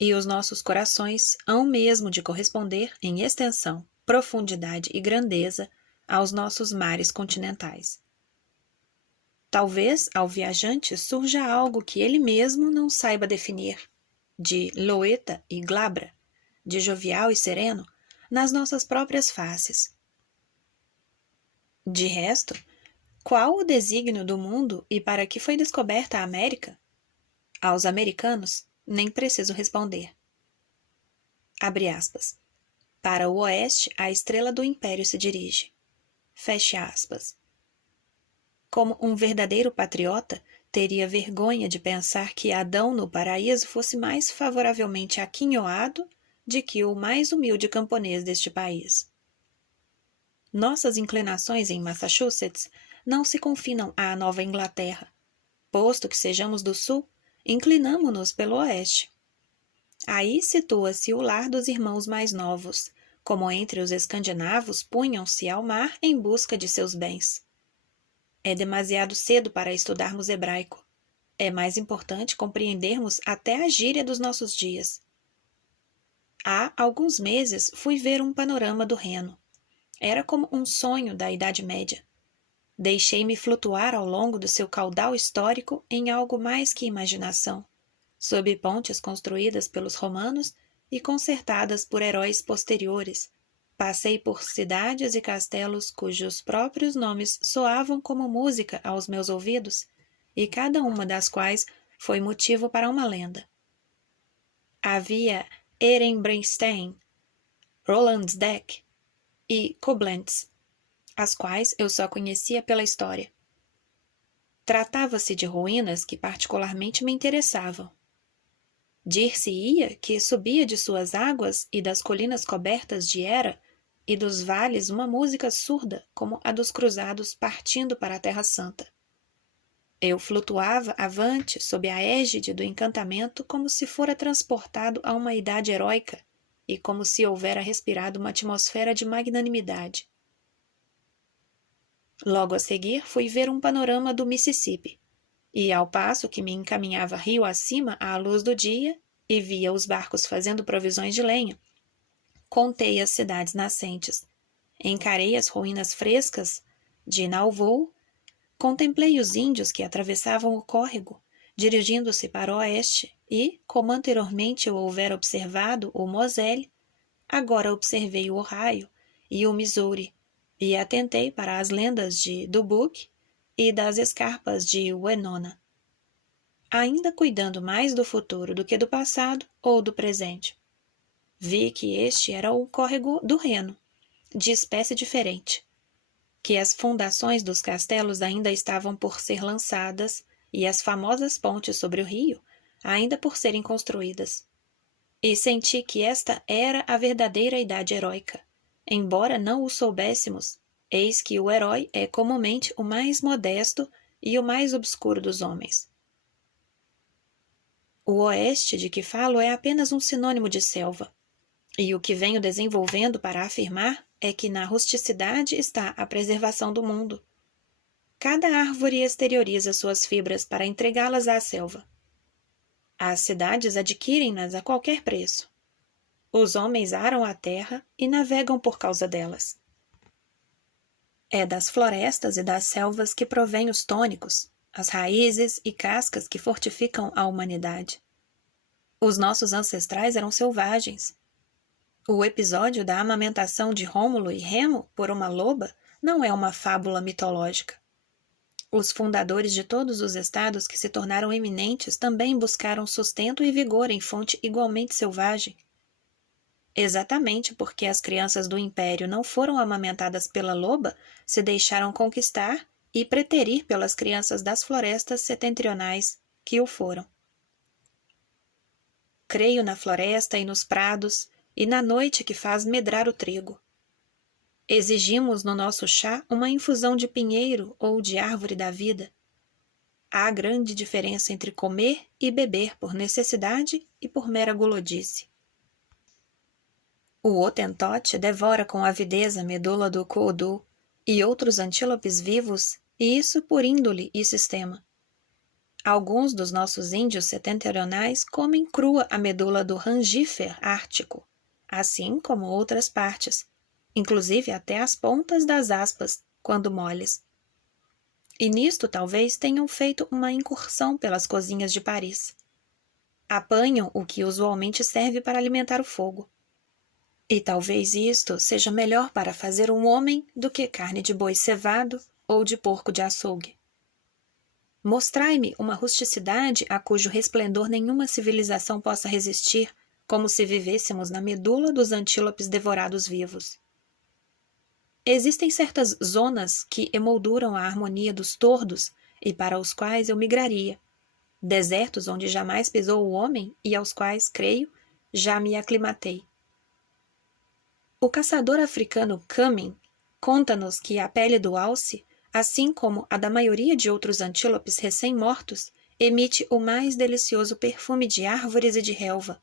e os nossos corações hão mesmo de corresponder em extensão, profundidade e grandeza aos nossos mares continentais. Talvez ao viajante surja algo que ele mesmo não saiba definir, de loeta e glabra, de jovial e sereno, nas nossas próprias faces. De resto, qual o desígnio do mundo e para que foi descoberta a América? Aos americanos, nem preciso responder. Abre aspas. Para o oeste, a estrela do império se dirige. Feche aspas. Como um verdadeiro patriota, teria vergonha de pensar que Adão no paraíso fosse mais favoravelmente aquinhoado de que o mais humilde camponês deste país. Nossas inclinações em Massachusetts não se confinam à Nova Inglaterra. Posto que sejamos do sul, inclinamo-nos pelo oeste. Aí situa-se o lar dos irmãos mais novos, como entre os escandinavos punham-se ao mar em busca de seus bens. É demasiado cedo para estudarmos hebraico. É mais importante compreendermos até a gíria dos nossos dias. Há alguns meses fui ver um panorama do Reno. Era como um sonho da Idade Média. Deixei-me flutuar ao longo do seu caudal histórico em algo mais que imaginação, sob pontes construídas pelos romanos e consertadas por heróis posteriores. Passei por cidades e castelos cujos próprios nomes soavam como música aos meus ouvidos, e cada uma das quais foi motivo para uma lenda. Havia Ehrenbreitstein, Rolandsbeck e Koblenz, as quais eu só conhecia pela história. Tratava-se de ruínas que particularmente me interessavam. Dir-se-ia que subia de suas águas e das colinas cobertas de era e dos vales uma música surda como a dos cruzados partindo para a Terra Santa. Eu flutuava avante sob a égide do encantamento como se fora transportado a uma idade heróica e como se houvera respirado uma atmosfera de magnanimidade. Logo a seguir fui ver um panorama do Mississippi, e ao passo que me encaminhava rio acima à luz do dia e via os barcos fazendo provisões de lenha, contei as cidades nascentes, encarei as ruínas frescas de Nauvoo, contemplei os índios que atravessavam o córrego, dirigindo-se para o oeste, e, como anteriormente eu houvera observado o Moselle, agora observei o Ohio e o Missouri, e atentei para as lendas de Dubuque e das escarpas de Winona, ainda cuidando mais do futuro do que do passado ou do presente. Vi que este era o córrego do Reno, de espécie diferente, que as fundações dos castelos ainda estavam por ser lançadas e as famosas pontes sobre o rio ainda por serem construídas. E senti que esta era a verdadeira idade heróica. Embora não o soubéssemos, eis que o herói é comumente o mais modesto e o mais obscuro dos homens. O oeste de que falo é apenas um sinônimo de selva, e o que venho desenvolvendo para afirmar é que na rusticidade está a preservação do mundo. Cada árvore exterioriza suas fibras para entregá-las à selva. As cidades adquirem-nas a qualquer preço. Os homens aram a terra e navegam por causa delas. É das florestas e das selvas que provém os tônicos, as raízes e cascas que fortificam a humanidade. Os nossos ancestrais eram selvagens. O episódio da amamentação de Rômulo e Remo por uma loba não é uma fábula mitológica. Os fundadores de todos os estados que se tornaram eminentes também buscaram sustento e vigor em fonte igualmente selvagem. Exatamente porque as crianças do império não foram amamentadas pela loba, se deixaram conquistar e preterir pelas crianças das florestas setentrionais que o foram. Creio na floresta e nos prados, e na noite que faz medrar o trigo. Exigimos no nosso chá uma infusão de pinheiro ou de árvore da vida. Há grande diferença entre comer e beber por necessidade e por mera gulodice. O Hotentote devora com avidez a medula do coodu e outros antílopes vivos, e isso por índole e sistema. Alguns dos nossos índios setentrionais comem crua a medula do rangífer ártico, assim como outras partes, inclusive até as pontas das aspas, quando moles. E nisto talvez tenham feito uma incursão pelas cozinhas de Paris. Apanham o que usualmente serve para alimentar o fogo. E talvez isto seja melhor para fazer um homem do que carne de boi cevado ou de porco de açougue. Mostrai-me uma rusticidade a cujo resplendor nenhuma civilização possa resistir, como se vivêssemos na medula dos antílopes devorados vivos. Existem certas zonas que emolduram a harmonia dos tordos e para os quais eu migraria, desertos onde jamais pisou o homem e aos quais, creio, já me aclimatei. O caçador africano Cumming conta-nos que a pele do alce, assim como a da maioria de outros antílopes recém-mortos, emite o mais delicioso perfume de árvores e de relva.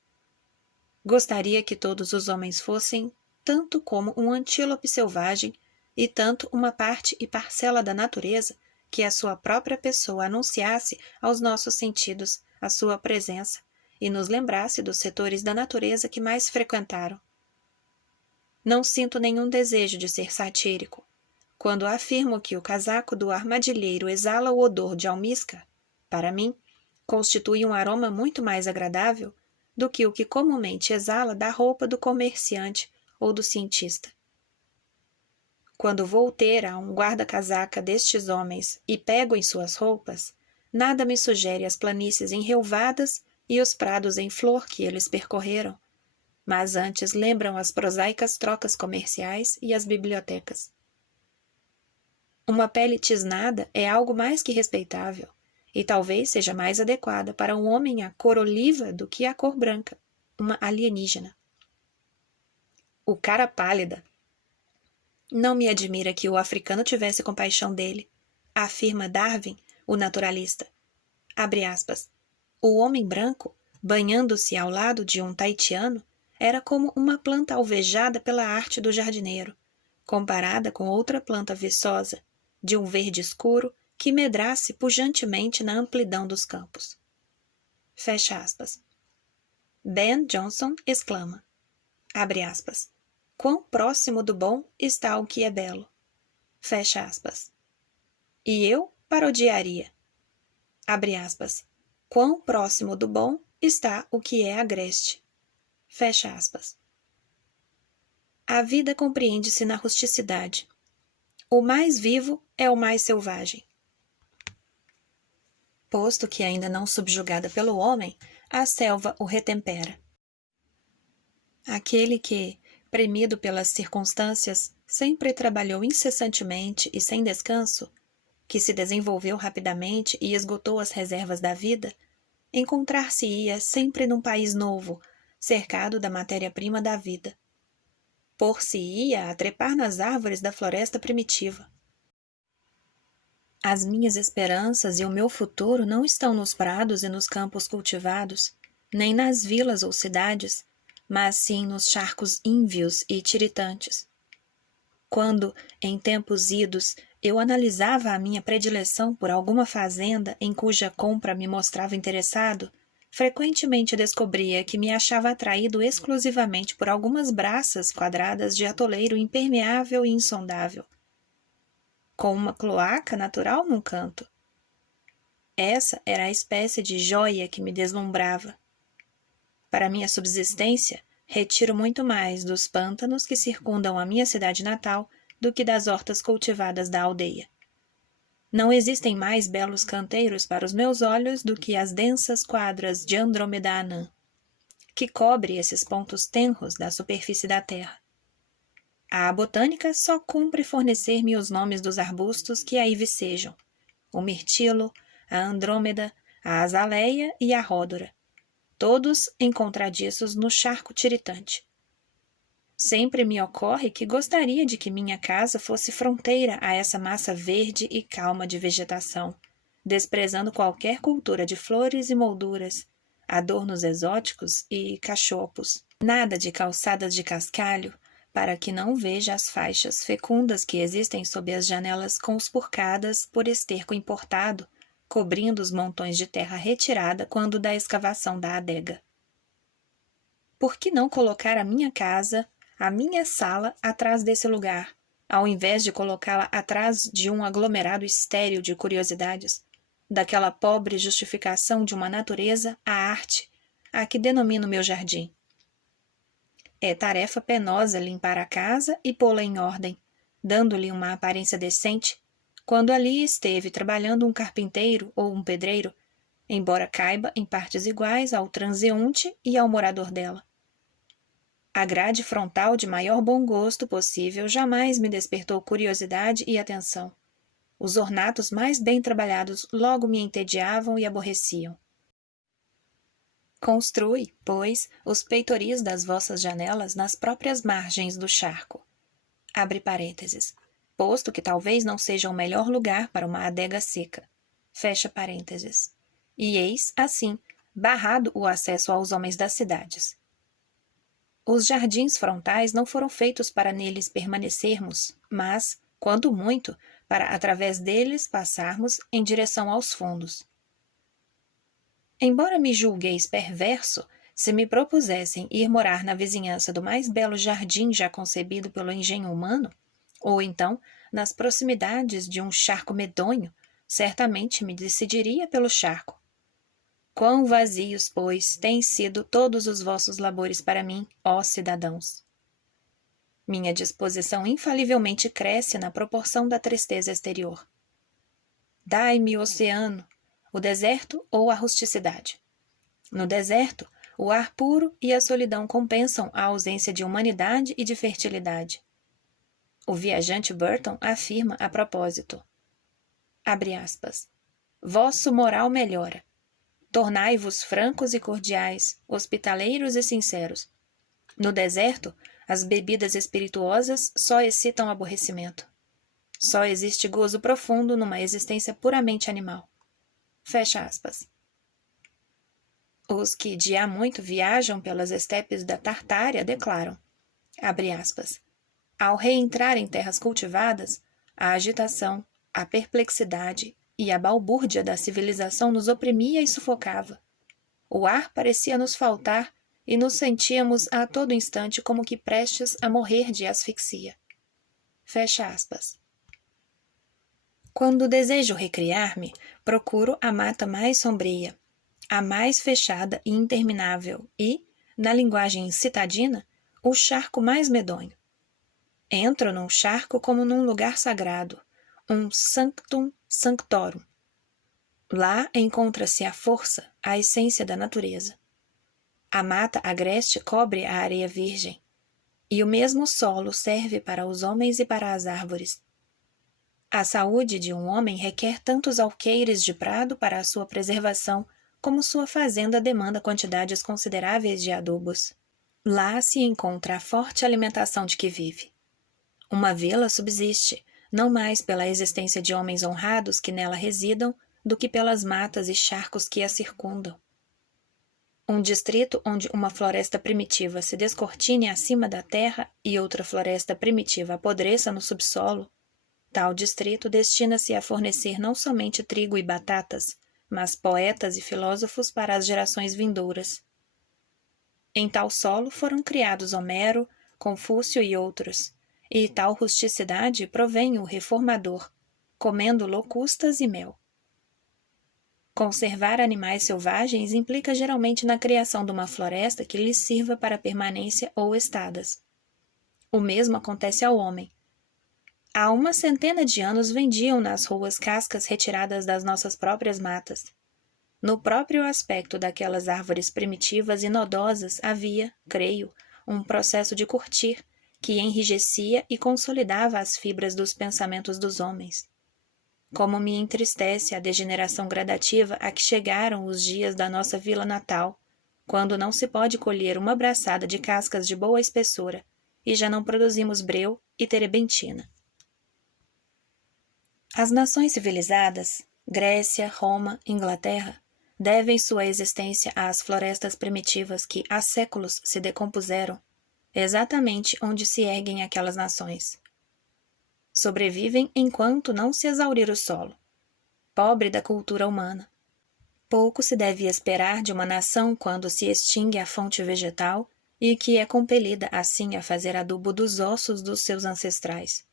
Gostaria que todos os homens fossem tanto como um antílope selvagem e tanto uma parte e parcela da natureza que a sua própria pessoa anunciasse aos nossos sentidos a sua presença e nos lembrasse dos setores da natureza que mais frequentaram. Não sinto nenhum desejo de ser satírico. Quando afirmo que o casaco do armadilheiro exala o odor de almíscar, para mim, constitui um aroma muito mais agradável do que o que comumente exala da roupa do comerciante ou do cientista. Quando vou ter a um guarda-casaca destes homens e pego em suas roupas, nada me sugere as planícies enrelvadas e os prados em flor que eles percorreram, mas antes lembram as prosaicas trocas comerciais e as bibliotecas. Uma pele tisnada é algo mais que respeitável, e talvez seja mais adequada para um homem a cor oliva do que a cor branca, uma alienígena. O cara pálida. Não me admira que o africano tivesse compaixão dele, afirma Darwin, o naturalista. Abre aspas. O homem branco, banhando-se ao lado de um taitiano, era como uma planta alvejada pela arte do jardineiro, comparada com outra planta viçosa, de um verde escuro, que medrasse pujantemente na amplidão dos campos. Fecha aspas. Ben Jonson exclama, abre aspas, quão próximo do bom está o que é belo. Fecha aspas. E eu parodiaria, abre aspas, quão próximo do bom está o que é agreste. Fecha aspas. A vida compreende-se na rusticidade. O mais vivo é o mais selvagem. Posto que ainda não subjugada pelo homem, a selva o retempera. Aquele que, premido pelas circunstâncias, sempre trabalhou incessantemente e sem descanso, que se desenvolveu rapidamente e esgotou as reservas da vida, encontrar-se-ia sempre num país novo, cercado da matéria-prima da vida. Por-se-ia a trepar nas árvores da floresta primitiva. As minhas esperanças e o meu futuro não estão nos prados e nos campos cultivados, nem nas vilas ou cidades, mas sim nos charcos ínvios e tiritantes. Quando, em tempos idos, eu analisava a minha predileção por alguma fazenda em cuja compra me mostrava interessado, frequentemente descobria que me achava atraído exclusivamente por algumas braças quadradas de atoleiro impermeável e insondável, com uma cloaca natural num canto. Essa era a espécie de joia que me deslumbrava. Para minha subsistência, retiro muito mais dos pântanos que circundam a minha cidade natal do que das hortas cultivadas da aldeia. Não existem mais belos canteiros para os meus olhos do que as densas quadras de Andrômeda anã, que cobre esses pontos tenros da superfície da terra. A botânica só cumpre fornecer-me os nomes dos arbustos que aí vicejam, o mirtilo, a andrômeda, a azaleia e a ródora, todos encontradiços no charco tiritante. Sempre me ocorre que gostaria de que minha casa fosse fronteira a essa massa verde e calma de vegetação, desprezando qualquer cultura de flores e molduras, adornos exóticos e cachopos. Nada de calçadas de cascalho, para que não veja as faixas fecundas que existem sob as janelas conspurcadas por esterco importado, cobrindo os montões de terra retirada quando da escavação da adega. Por que não colocar a minha casa, a minha sala, atrás desse lugar, ao invés de colocá-la atrás de um aglomerado estéril de curiosidades, daquela pobre justificação de uma natureza, a arte, a que denomino meu jardim? É tarefa penosa limpar a casa e pô-la em ordem, dando-lhe uma aparência decente, quando ali esteve trabalhando um carpinteiro ou um pedreiro, embora caiba em partes iguais ao transeunte e ao morador dela. A grade frontal de maior bom gosto possível jamais me despertou curiosidade e atenção. Os ornatos mais bem trabalhados logo me entediavam e aborreciam. Construi, pois, os peitoris das vossas janelas nas próprias margens do charco. Abre parênteses. Posto que talvez não seja o melhor lugar para uma adega seca. Fecha parênteses. E eis, assim, barrado o acesso aos homens das cidades. Os jardins frontais não foram feitos para neles permanecermos, mas, quando muito, para através deles passarmos em direção aos fundos. Embora me julgueis perverso, se me propusessem ir morar na vizinhança do mais belo jardim já concebido pelo engenho humano, ou então nas proximidades de um charco medonho, certamente me decidiria pelo charco. Quão vazios, pois, têm sido todos os vossos labores para mim, ó cidadãos! Minha disposição infalivelmente cresce na proporção da tristeza exterior. Dai-me o oceano, o deserto ou a rusticidade. No deserto, o ar puro e a solidão compensam a ausência de humanidade e de fertilidade. O viajante Burton afirma a propósito. Abre aspas. Vosso moral melhora. Tornai-vos francos e cordiais, hospitaleiros e sinceros. No deserto, as bebidas espirituosas só excitam aborrecimento. Só existe gozo profundo numa existência puramente animal. Fecha aspas. Os que de há muito viajam pelas estepes da Tartária declaram, abre aspas, ao reentrar em terras cultivadas, a agitação, a perplexidade e a balbúrdia da civilização nos oprimia e sufocava. O ar parecia nos faltar e nos sentíamos a todo instante como que prestes a morrer de asfixia. Fecha aspas. Quando desejo recriar-me, procuro a mata mais sombria, a mais fechada e interminável e, na linguagem citadina, o charco mais medonho. Entro num charco como num lugar sagrado, um sanctum sanctorum. Lá encontra-se a força, a essência da natureza. A mata agreste cobre a areia virgem, e o mesmo solo serve para os homens e para as árvores. A saúde de um homem requer tantos alqueires de prado para a sua preservação, como sua fazenda demanda quantidades consideráveis de adubos. Lá se encontra a forte alimentação de que vive. Uma vila subsiste, não mais pela existência de homens honrados que nela residam, do que pelas matas e charcos que a circundam. Um distrito onde uma floresta primitiva se descortine acima da terra e outra floresta primitiva apodreça no subsolo, tal distrito destina-se a fornecer não somente trigo e batatas, mas poetas e filósofos para as gerações vindouras. Em tal solo foram criados Homero, Confúcio e outros, e tal rusticidade provém o reformador, comendo locustas e mel. Conservar animais selvagens implica geralmente na criação de uma floresta que lhes sirva para permanência ou estadas. O mesmo acontece ao homem. Há uma centena de anos vendiam nas ruas cascas retiradas das nossas próprias matas. No próprio aspecto daquelas árvores primitivas e nodosas havia, creio, um processo de curtir, que enrijecia e consolidava as fibras dos pensamentos dos homens. Como me entristece a degeneração gradativa a que chegaram os dias da nossa vila natal, quando não se pode colher uma braçada de cascas de boa espessura, e já não produzimos breu e terebentina. As nações civilizadas, Grécia, Roma, Inglaterra, devem sua existência às florestas primitivas que há séculos se decompuseram, exatamente onde se erguem aquelas nações. Sobrevivem enquanto não se exaurir o solo, pobre da cultura humana. Pouco se deve esperar de uma nação quando se extingue a fonte vegetal e que é compelida assim a fazer adubo dos ossos dos seus ancestrais.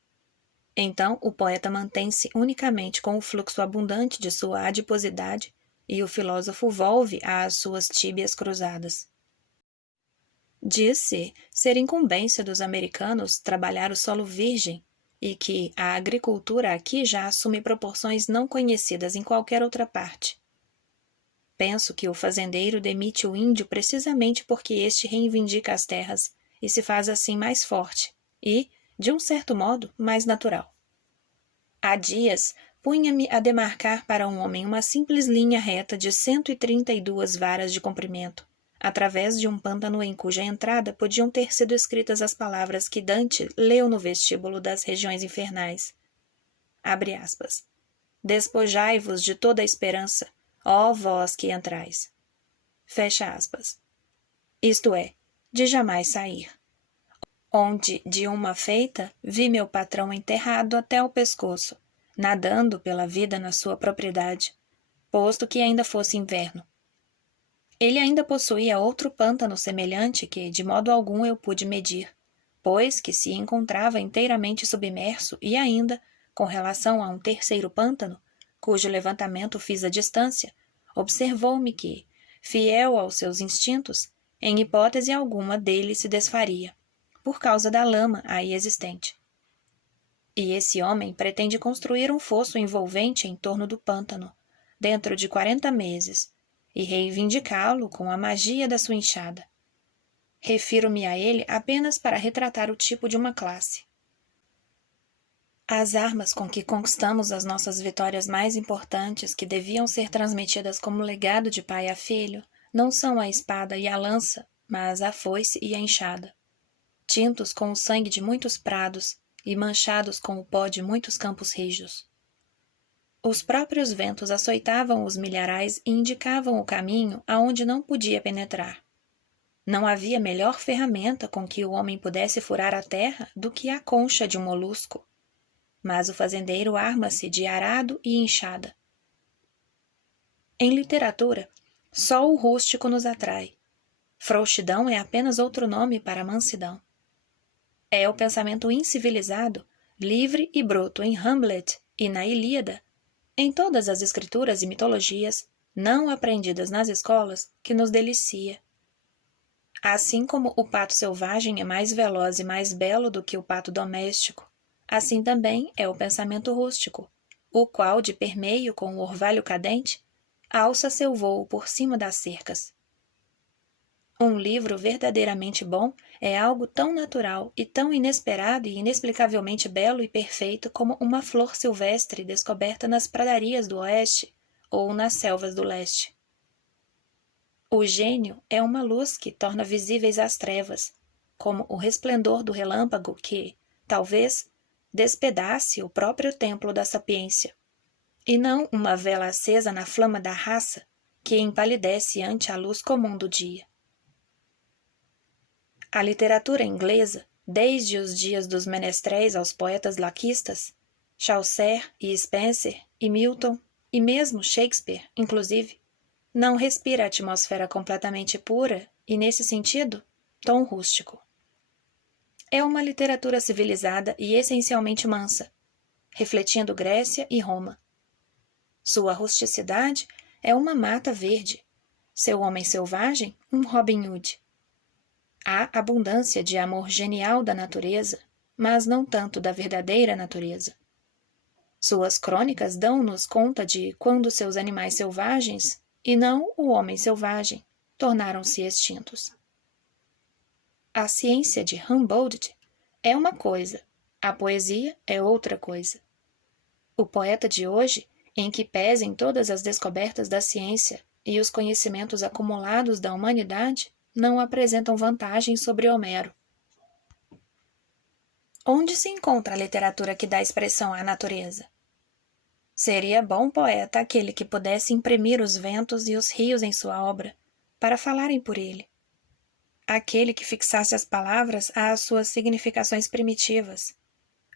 Então o poeta mantém-se unicamente com o fluxo abundante de sua adiposidade e o filósofo volve às suas tíbias cruzadas. Diz-se ser incumbência dos americanos trabalhar o solo virgem e que a agricultura aqui já assume proporções não conhecidas em qualquer outra parte. Penso que o fazendeiro demite o índio precisamente porque este reivindica as terras e se faz assim mais forte e, de um certo modo, mais natural. Há dias, punha-me a demarcar para um homem uma simples linha reta de 132 varas de comprimento, através de um pântano em cuja entrada podiam ter sido escritas as palavras que Dante leu no vestíbulo das regiões infernais. Abre aspas. Despojai-vos de toda a esperança, ó vós que entrais. Fecha aspas. Isto é, de jamais sair. Onde, de uma feita, vi meu patrão enterrado até o pescoço, nadando pela vida na sua propriedade, posto que ainda fosse inverno. Ele ainda possuía outro pântano semelhante que, de modo algum, eu pude medir, pois que se encontrava inteiramente submerso e ainda, com relação a um terceiro pântano, cujo levantamento fiz à distância, observou-me que, fiel aos seus instintos, em hipótese alguma dele se desfaria, por causa da lama aí existente. E esse homem pretende construir um fosso envolvente em torno do pântano, dentro de 40 meses, e reivindicá-lo com a magia da sua enxada. Refiro-me a ele apenas para retratar o tipo de uma classe. As armas com que conquistamos as nossas vitórias mais importantes, que deviam ser transmitidas como legado de pai a filho, não são a espada e a lança, mas a foice e a enxada. Tintos com o sangue de muitos prados e manchados com o pó de muitos campos rijos. Os próprios ventos açoitavam os milharais e indicavam o caminho aonde não podia penetrar. Não havia melhor ferramenta com que o homem pudesse furar a terra do que a concha de um molusco. Mas o fazendeiro arma-se de arado e enxada. Em literatura, só o rústico nos atrai. Frouxidão é apenas outro nome para mansidão. É o pensamento incivilizado, livre e broto em Hamlet e na Ilíada, em todas as escrituras e mitologias, não aprendidas nas escolas, que nos delicia. Assim como o pato selvagem é mais veloz e mais belo do que o pato doméstico, assim também é o pensamento rústico, o qual, de permeio com o orvalho cadente, alça seu vôo por cima das cercas. Um livro verdadeiramente bom é algo tão natural e tão inesperado e inexplicavelmente belo e perfeito como uma flor silvestre descoberta nas pradarias do oeste ou nas selvas do leste. O gênio é uma luz que torna visíveis as trevas, como o resplendor do relâmpago que, talvez, despedace o próprio templo da sapiência, e não uma vela acesa na flama da raça que empalidece ante a luz comum do dia. A literatura inglesa, desde os dias dos menestréis aos poetas laquistas, Chaucer e Spencer e Milton, e mesmo Shakespeare, inclusive, não respira a atmosfera completamente pura e, nesse sentido, tom rústico. É uma literatura civilizada e essencialmente mansa, refletindo Grécia e Roma. Sua rusticidade é uma mata verde, seu homem selvagem um Robin Hood. Há abundância de amor genial da natureza, mas não tanto da verdadeira natureza. Suas crônicas dão-nos conta de quando seus animais selvagens, e não o homem selvagem, tornaram-se extintos. A ciência de Humboldt é uma coisa, a poesia é outra coisa. O poeta de hoje, em que pesem todas as descobertas da ciência e os conhecimentos acumulados da humanidade, não apresentam vantagem sobre Homero. Onde se encontra a literatura que dá expressão à natureza? Seria bom poeta aquele que pudesse imprimir os ventos e os rios em sua obra, para falarem por ele. Aquele que fixasse as palavras às suas significações primitivas,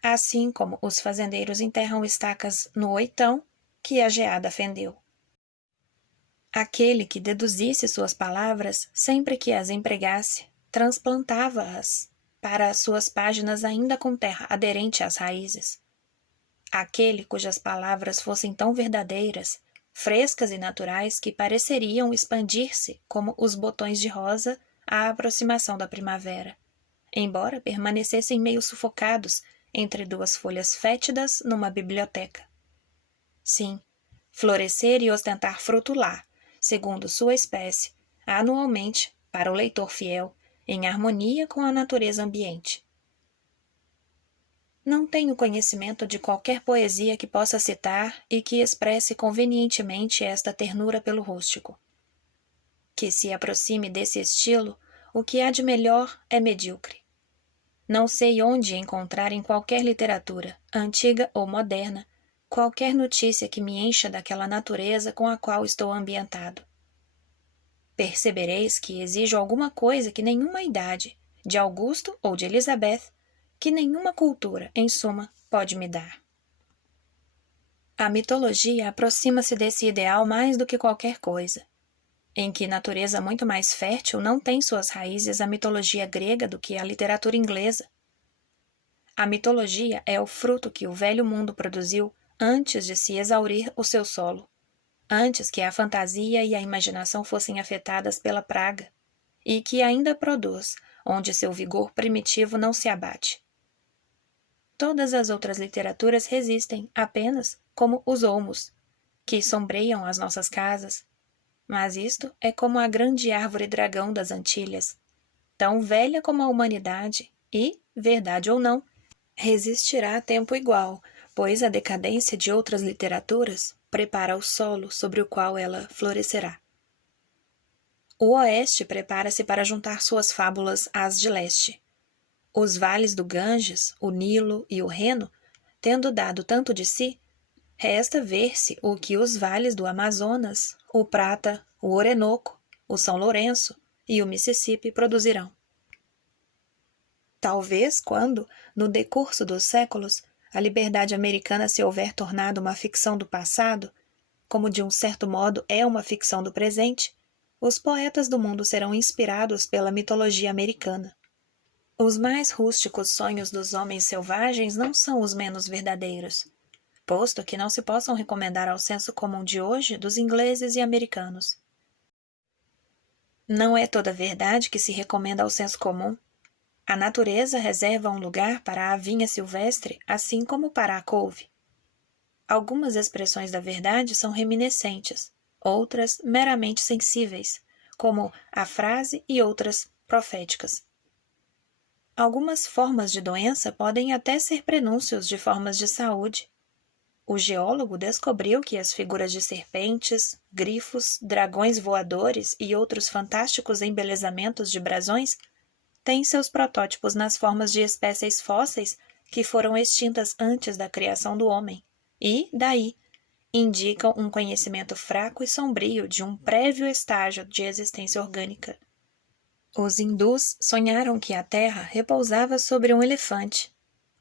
assim como os fazendeiros enterram estacas no oitão que a geada fendeu. Aquele que deduzisse suas palavras sempre que as empregasse, transplantava-as para as suas páginas ainda com terra aderente às raízes. Aquele cujas palavras fossem tão verdadeiras, frescas e naturais que pareceriam expandir-se como os botões de rosa à aproximação da primavera, embora permanecessem meio sufocados entre duas folhas fétidas numa biblioteca. Sim, florescer e ostentar fruto lá, segundo sua espécie, anualmente, para o leitor fiel, em harmonia com a natureza ambiente. Não tenho conhecimento de qualquer poesia que possa citar e que expresse convenientemente esta ternura pelo rústico. Que se aproxime desse estilo, o que há de melhor é medíocre. Não sei onde encontrar em qualquer literatura, antiga ou moderna, qualquer notícia que me encha daquela natureza com a qual estou ambientado. Percebereis que exijo alguma coisa que nenhuma idade, de Augusto ou de Elizabeth, que nenhuma cultura, em suma, pode me dar. A mitologia aproxima-se desse ideal mais do que qualquer coisa. Em que natureza muito mais fértil não tem suas raízes a mitologia grega do que a literatura inglesa. A mitologia é o fruto que o velho mundo produziu antes de se exaurir o seu solo, antes que a fantasia e a imaginação fossem afetadas pela praga, e que ainda produz onde seu vigor primitivo não se abate. Todas as outras literaturas resistem apenas como os olmos, que sombreiam as nossas casas, mas isto é como a grande árvore dragão das Antilhas, tão velha como a humanidade e, verdade ou não, resistirá a tempo igual, pois a decadência de outras literaturas prepara o solo sobre o qual ela florescerá. O Oeste prepara-se para juntar suas fábulas às de Leste. Os vales do Ganges, o Nilo e o Reno, tendo dado tanto de si, resta ver-se o que os vales do Amazonas, o Prata, o Orenoco, o São Lourenço e o Mississippi produzirão. Talvez quando, no decurso dos séculos, a liberdade americana se houver tornado uma ficção do passado, como de um certo modo é uma ficção do presente, os poetas do mundo serão inspirados pela mitologia americana. Os mais rústicos sonhos dos homens selvagens não são os menos verdadeiros, posto que não se possam recomendar ao senso comum de hoje dos ingleses e americanos. Não é toda verdade que se recomenda ao senso comum. A natureza reserva um lugar para a vinha silvestre, assim como para a couve. Algumas expressões da verdade são reminiscentes, outras meramente sensíveis, como a frase e outras proféticas. Algumas formas de doença podem até ser prenúncios de formas de saúde. O geólogo descobriu que as figuras de serpentes, grifos, dragões voadores e outros fantásticos embelezamentos de brasões têm seus protótipos nas formas de espécies fósseis que foram extintas antes da criação do homem, e, daí, indicam um conhecimento fraco e sombrio de um prévio estágio de existência orgânica. Os hindus sonharam que a terra repousava sobre um elefante,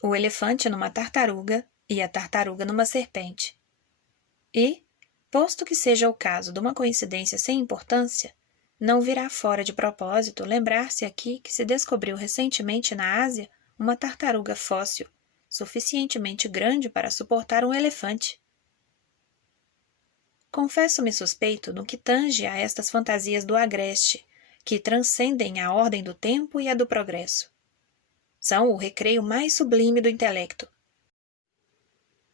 o elefante numa tartaruga e a tartaruga numa serpente. E, posto que seja o caso de uma coincidência sem importância, não virá fora de propósito lembrar-se aqui que se descobriu recentemente na Ásia uma tartaruga fóssil, suficientemente grande para suportar um elefante. Confesso-me suspeito no que tange a estas fantasias do agreste, que transcendem a ordem do tempo e a do progresso. São o recreio mais sublime do intelecto.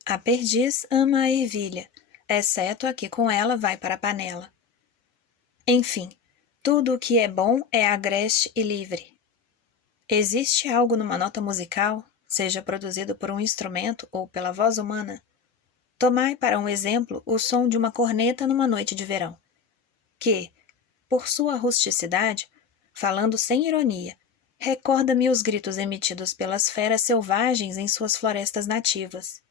A perdiz ama a ervilha, exceto a que com ela vai para a panela. Enfim, tudo o que é bom é agreste e livre. Existe algo numa nota musical, seja produzido por um instrumento ou pela voz humana? Tomai para um exemplo o som de uma corneta numa noite de verão, que, por sua rusticidade, falando sem ironia, Recorda-me os gritos emitidos pelas feras selvagens em suas florestas nativas.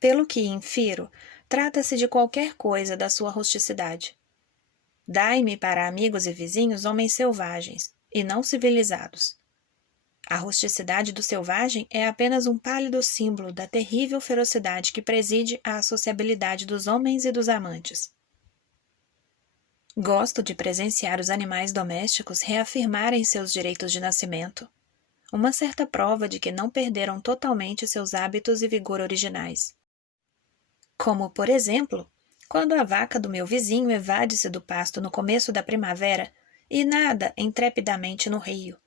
Pelo que infiro, trata-se de qualquer coisa da sua rusticidade. Dai-me para amigos e vizinhos homens selvagens, e não civilizados. A rusticidade do selvagem é apenas um pálido símbolo da terrível ferocidade que preside à sociabilidade dos homens e dos amantes. Gosto de presenciar os animais domésticos reafirmarem seus direitos de nascimento, uma certa prova de que não perderam totalmente seus hábitos e vigor originais. Como, por exemplo, quando a vaca do meu vizinho evade-se do pasto no começo da primavera e nada intrepidamente no rio,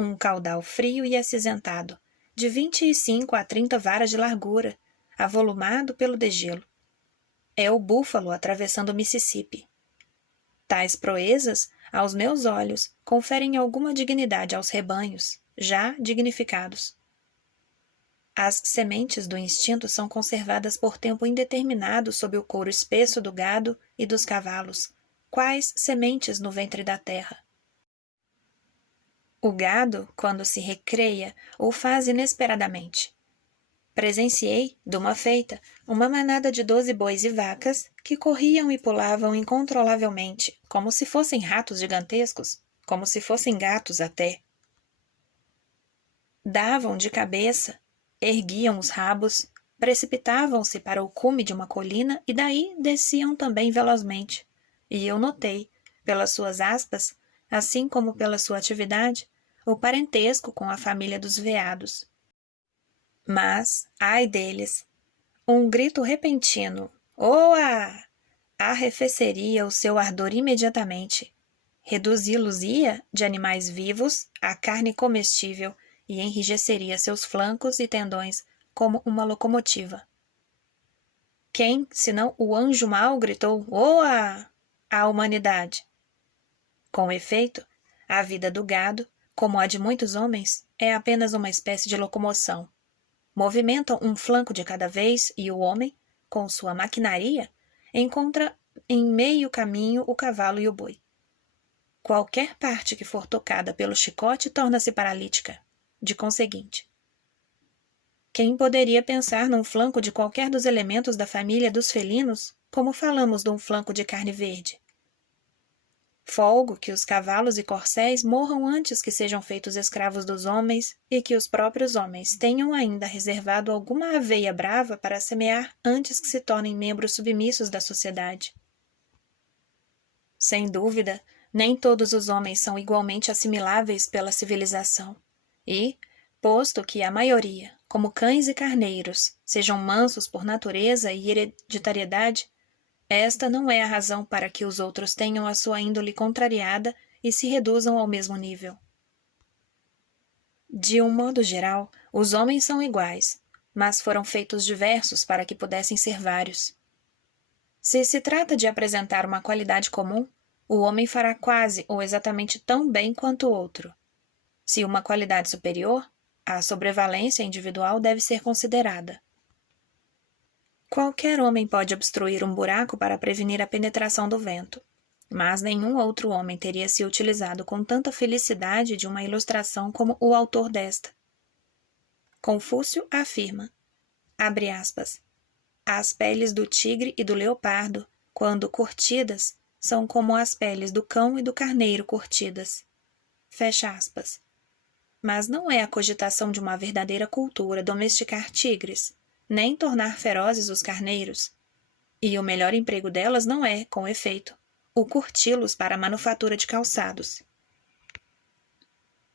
um caudal frio e acinzentado, de 25 a 30 varas de largura, avolumado pelo degelo. É o búfalo atravessando o Mississippi. Tais proezas, aos meus olhos, conferem alguma dignidade aos rebanhos, já dignificados. As sementes do instinto são conservadas por tempo indeterminado sob o couro espesso do gado e dos cavalos, quais sementes no ventre da terra. O gado, quando se recreia, o faz inesperadamente. Presenciei, de uma feita, uma manada de 12 bois e vacas que corriam e pulavam incontrolavelmente, como se fossem ratos gigantescos, como se fossem gatos até. Davam de cabeça, erguiam os rabos, precipitavam-se para o cume de uma colina e daí desciam também velozmente. E eu notei, pelas suas aspas, assim como pela sua atividade, o parentesco com a família dos veados. Mas, ai deles, um grito repentino, oa! Arrefeceria o seu ardor imediatamente. Reduzi-los-ia de animais vivos a carne comestível e enrijeceria seus flancos e tendões como uma locomotiva. Quem, senão o anjo mau, gritou oa! À humanidade. Com efeito, a vida do gado, como a de muitos homens, é apenas uma espécie de locomoção. Movimentam um flanco de cada vez e o homem, com sua maquinaria, encontra em meio caminho o cavalo e o boi. Qualquer parte que for tocada pelo chicote torna-se paralítica, de conseguinte. Quem poderia pensar num flanco de qualquer dos elementos da família dos felinos, como falamos de um flanco de carne verde? Folgo que os cavalos e corcéis morram antes que sejam feitos escravos dos homens e que os próprios homens tenham ainda reservado alguma aveia brava para semear antes que se tornem membros submissos da sociedade. Sem dúvida, nem todos os homens são igualmente assimiláveis pela civilização e, posto que a maioria, como cães e carneiros, sejam mansos por natureza e hereditariedade, esta não é a razão para que os outros tenham a sua índole contrariada e se reduzam ao mesmo nível. De um modo geral, os homens são iguais, mas foram feitos diversos para que pudessem ser vários. Se se trata de apresentar uma qualidade comum, o homem fará quase ou exatamente tão bem quanto o outro. Se uma qualidade superior, a sobrevalência individual deve ser considerada. Qualquer homem pode obstruir um buraco para prevenir a penetração do vento, mas nenhum outro homem teria se utilizado com tanta felicidade de uma ilustração como o autor desta. Confúcio afirma, abre aspas, as peles do tigre e do leopardo, quando curtidas, são como as peles do cão e do carneiro curtidas. Fecha aspas. Mas não é a cogitação de uma verdadeira cultura domesticar tigres, nem tornar ferozes os carneiros. E o melhor emprego delas não é, com efeito, o curti-los para a manufatura de calçados.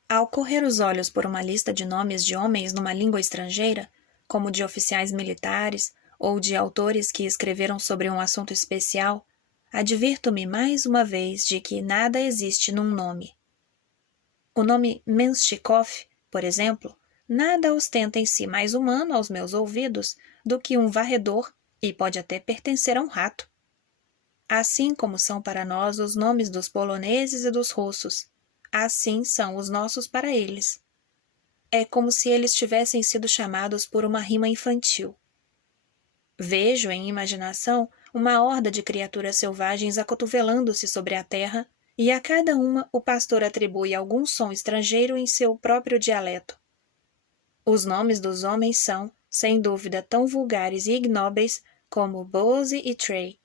Ao correr os olhos por uma lista de nomes de homens numa língua estrangeira, como de oficiais militares ou de autores que escreveram sobre um assunto especial, advirto-me mais uma vez de que nada existe num nome. O nome Menschikoff, por exemplo, nada ostenta em si mais humano aos meus ouvidos do que um varredor e pode até pertencer a um rato. Assim como são para nós os nomes dos poloneses e dos russos, assim são os nossos para eles. É como se eles tivessem sido chamados por uma rima infantil. Vejo em imaginação uma horda de criaturas selvagens acotovelando-se sobre a terra e a cada uma o pastor atribui algum som estrangeiro em seu próprio dialeto. Os nomes dos homens são, sem dúvida, tão vulgares e ignóbeis como Bose e Trey,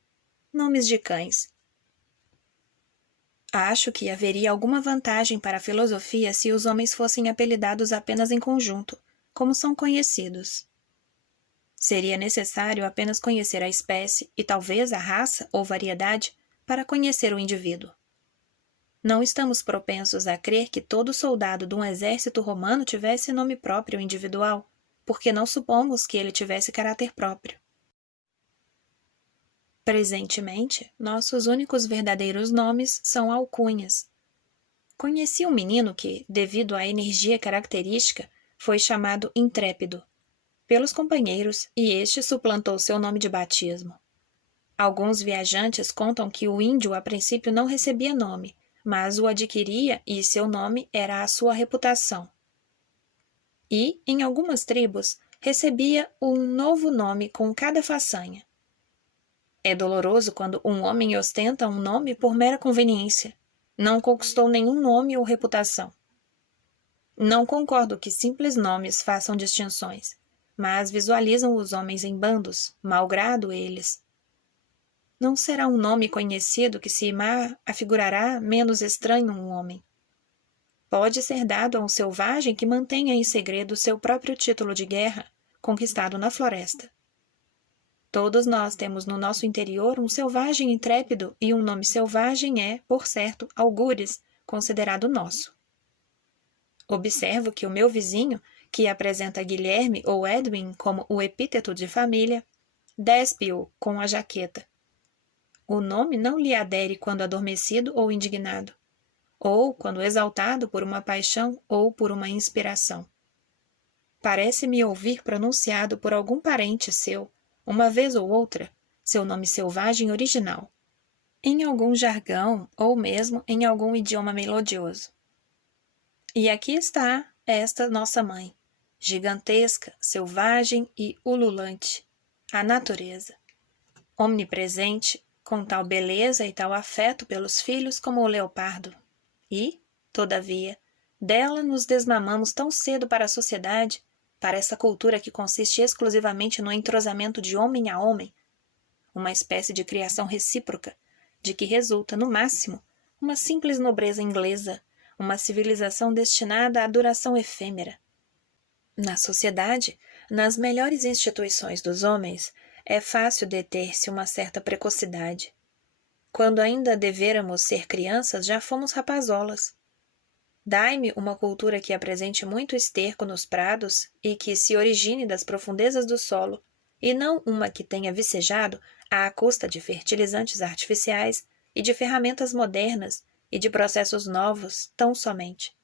nomes de cães. Acho que haveria alguma vantagem para a filosofia se os homens fossem apelidados apenas em conjunto, como são conhecidos. Seria necessário apenas conhecer a espécie e talvez a raça ou variedade para conhecer o indivíduo. Não estamos propensos a crer que todo soldado de um exército romano tivesse nome próprio individual, porque não supomos que ele tivesse caráter próprio. Presentemente, nossos únicos verdadeiros nomes são alcunhas. Conheci um menino que, devido à energia característica, foi chamado Intrépido pelos companheiros e este suplantou seu nome de batismo. Alguns viajantes contam que o índio a princípio não recebia nome, mas o adquiria e seu nome era a sua reputação. E, em algumas tribos, recebia um novo nome com cada façanha. É doloroso quando um homem ostenta um nome por mera conveniência. Não conquistou nenhum nome ou reputação. Não concordo que simples nomes façam distinções, mas visualizam os homens em bandos, malgrado eles. Não será um nome conhecido que se afigurará menos estranho um homem. Pode ser dado a um selvagem que mantenha em segredo seu próprio título de guerra, conquistado na floresta. Todos nós temos no nosso interior um selvagem intrépido e um nome selvagem é, por certo, algures, considerado nosso. Observo que o meu vizinho, que apresenta Guilherme ou Edwin como o epíteto de família, despe-o com a jaqueta. O nome não lhe adere quando adormecido ou indignado, ou quando exaltado por uma paixão ou por uma inspiração. Parece-me ouvir pronunciado por algum parente seu, uma vez ou outra, seu nome selvagem original, em algum jargão ou mesmo em algum idioma melodioso. E aqui está esta nossa mãe, gigantesca, selvagem e ululante, a natureza, omnipresente, com tal beleza e tal afeto pelos filhos como o leopardo. E, todavia, dela nos desmamamos tão cedo para a sociedade, para essa cultura que consiste exclusivamente no entrosamento de homem a homem, uma espécie de criação recíproca, de que resulta, no máximo, uma simples nobreza inglesa, uma civilização destinada à duração efêmera. Na sociedade, nas melhores instituições dos homens, é fácil deter-se uma certa precocidade. Quando ainda devêramos ser crianças, já fomos rapazolas. Dai-me uma cultura que apresente muito esterco nos prados e que se origine das profundezas do solo, e não uma que tenha vicejado à custa de fertilizantes artificiais e de ferramentas modernas e de processos novos, tão somente.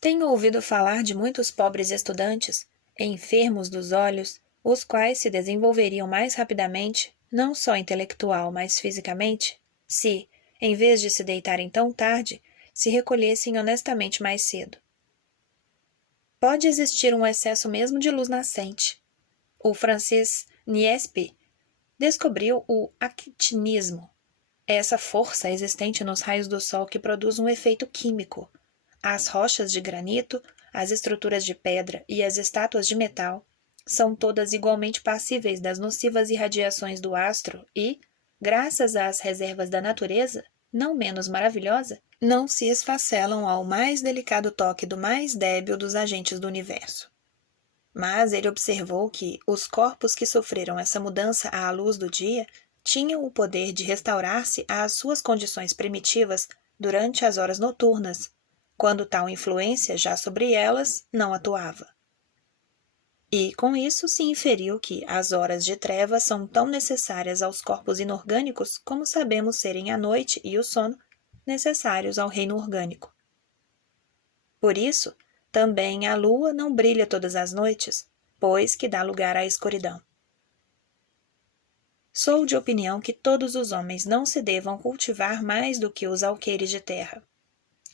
Tenho ouvido falar de muitos pobres estudantes, enfermos dos olhos, os quais se desenvolveriam mais rapidamente, não só intelectual, mas fisicamente, se, em vez de se deitarem tão tarde, se recolhessem honestamente mais cedo. Pode existir um excesso mesmo de luz nascente. O francês Niespe descobriu o actinismo, essa força existente nos raios do sol que produz um efeito químico. As rochas de granito, as estruturas de pedra e as estátuas de metal são todas igualmente passíveis das nocivas irradiações do astro e, graças às reservas da natureza, não menos maravilhosa, não se esfacelam ao mais delicado toque do mais débil dos agentes do universo. Mas ele observou que os corpos que sofreram essa mudança à luz do dia tinham o poder de restaurar-se às suas condições primitivas durante as horas noturnas, quando tal influência já sobre elas não atuava. E com isso se inferiu que as horas de trevas são tão necessárias aos corpos inorgânicos como sabemos serem a noite e o sono necessários ao reino orgânico. Por isso, também a lua não brilha todas as noites, pois que dá lugar à escuridão. Sou de opinião que todos os homens não se devam cultivar mais do que os alqueires de terra.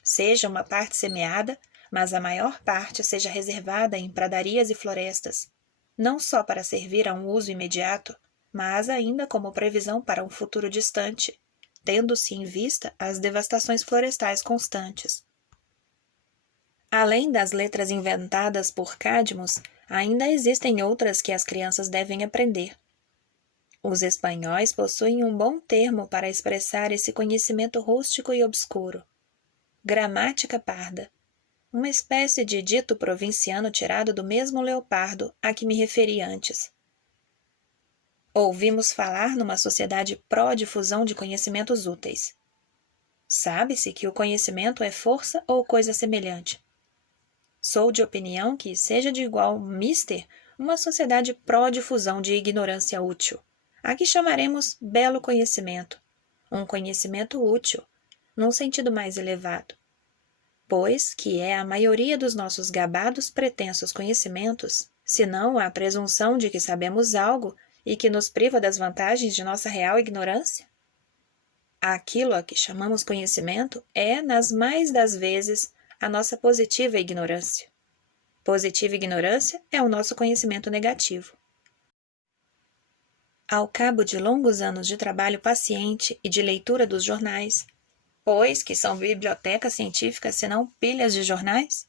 Seja uma parte semeada, mas a maior parte seja reservada em pradarias e florestas, não só para servir a um uso imediato, mas ainda como previsão para um futuro distante, tendo-se em vista as devastações florestais constantes. Além das letras inventadas por Cadmus, ainda existem outras que as crianças devem aprender. Os espanhóis possuem um bom termo para expressar esse conhecimento rústico e obscuro: gramática parda, uma espécie de dito provinciano tirado do mesmo leopardo a que me referi antes. Ouvimos falar numa sociedade pró-difusão de conhecimentos úteis. Sabe-se que o conhecimento é força ou coisa semelhante. Sou de opinião que seja de igual mister uma sociedade pró-difusão de ignorância útil, a que chamaremos belo conhecimento, um conhecimento útil, num sentido mais elevado, pois que é a maioria dos nossos gabados pretensos conhecimentos, senão a presunção de que sabemos algo e que nos priva das vantagens de nossa real ignorância? Aquilo a que chamamos conhecimento é, nas mais das vezes, a nossa positiva ignorância. Positiva ignorância é o nosso conhecimento negativo. Ao cabo de longos anos de trabalho paciente e de leitura dos jornais, pois que são bibliotecas científicas senão pilhas de jornais,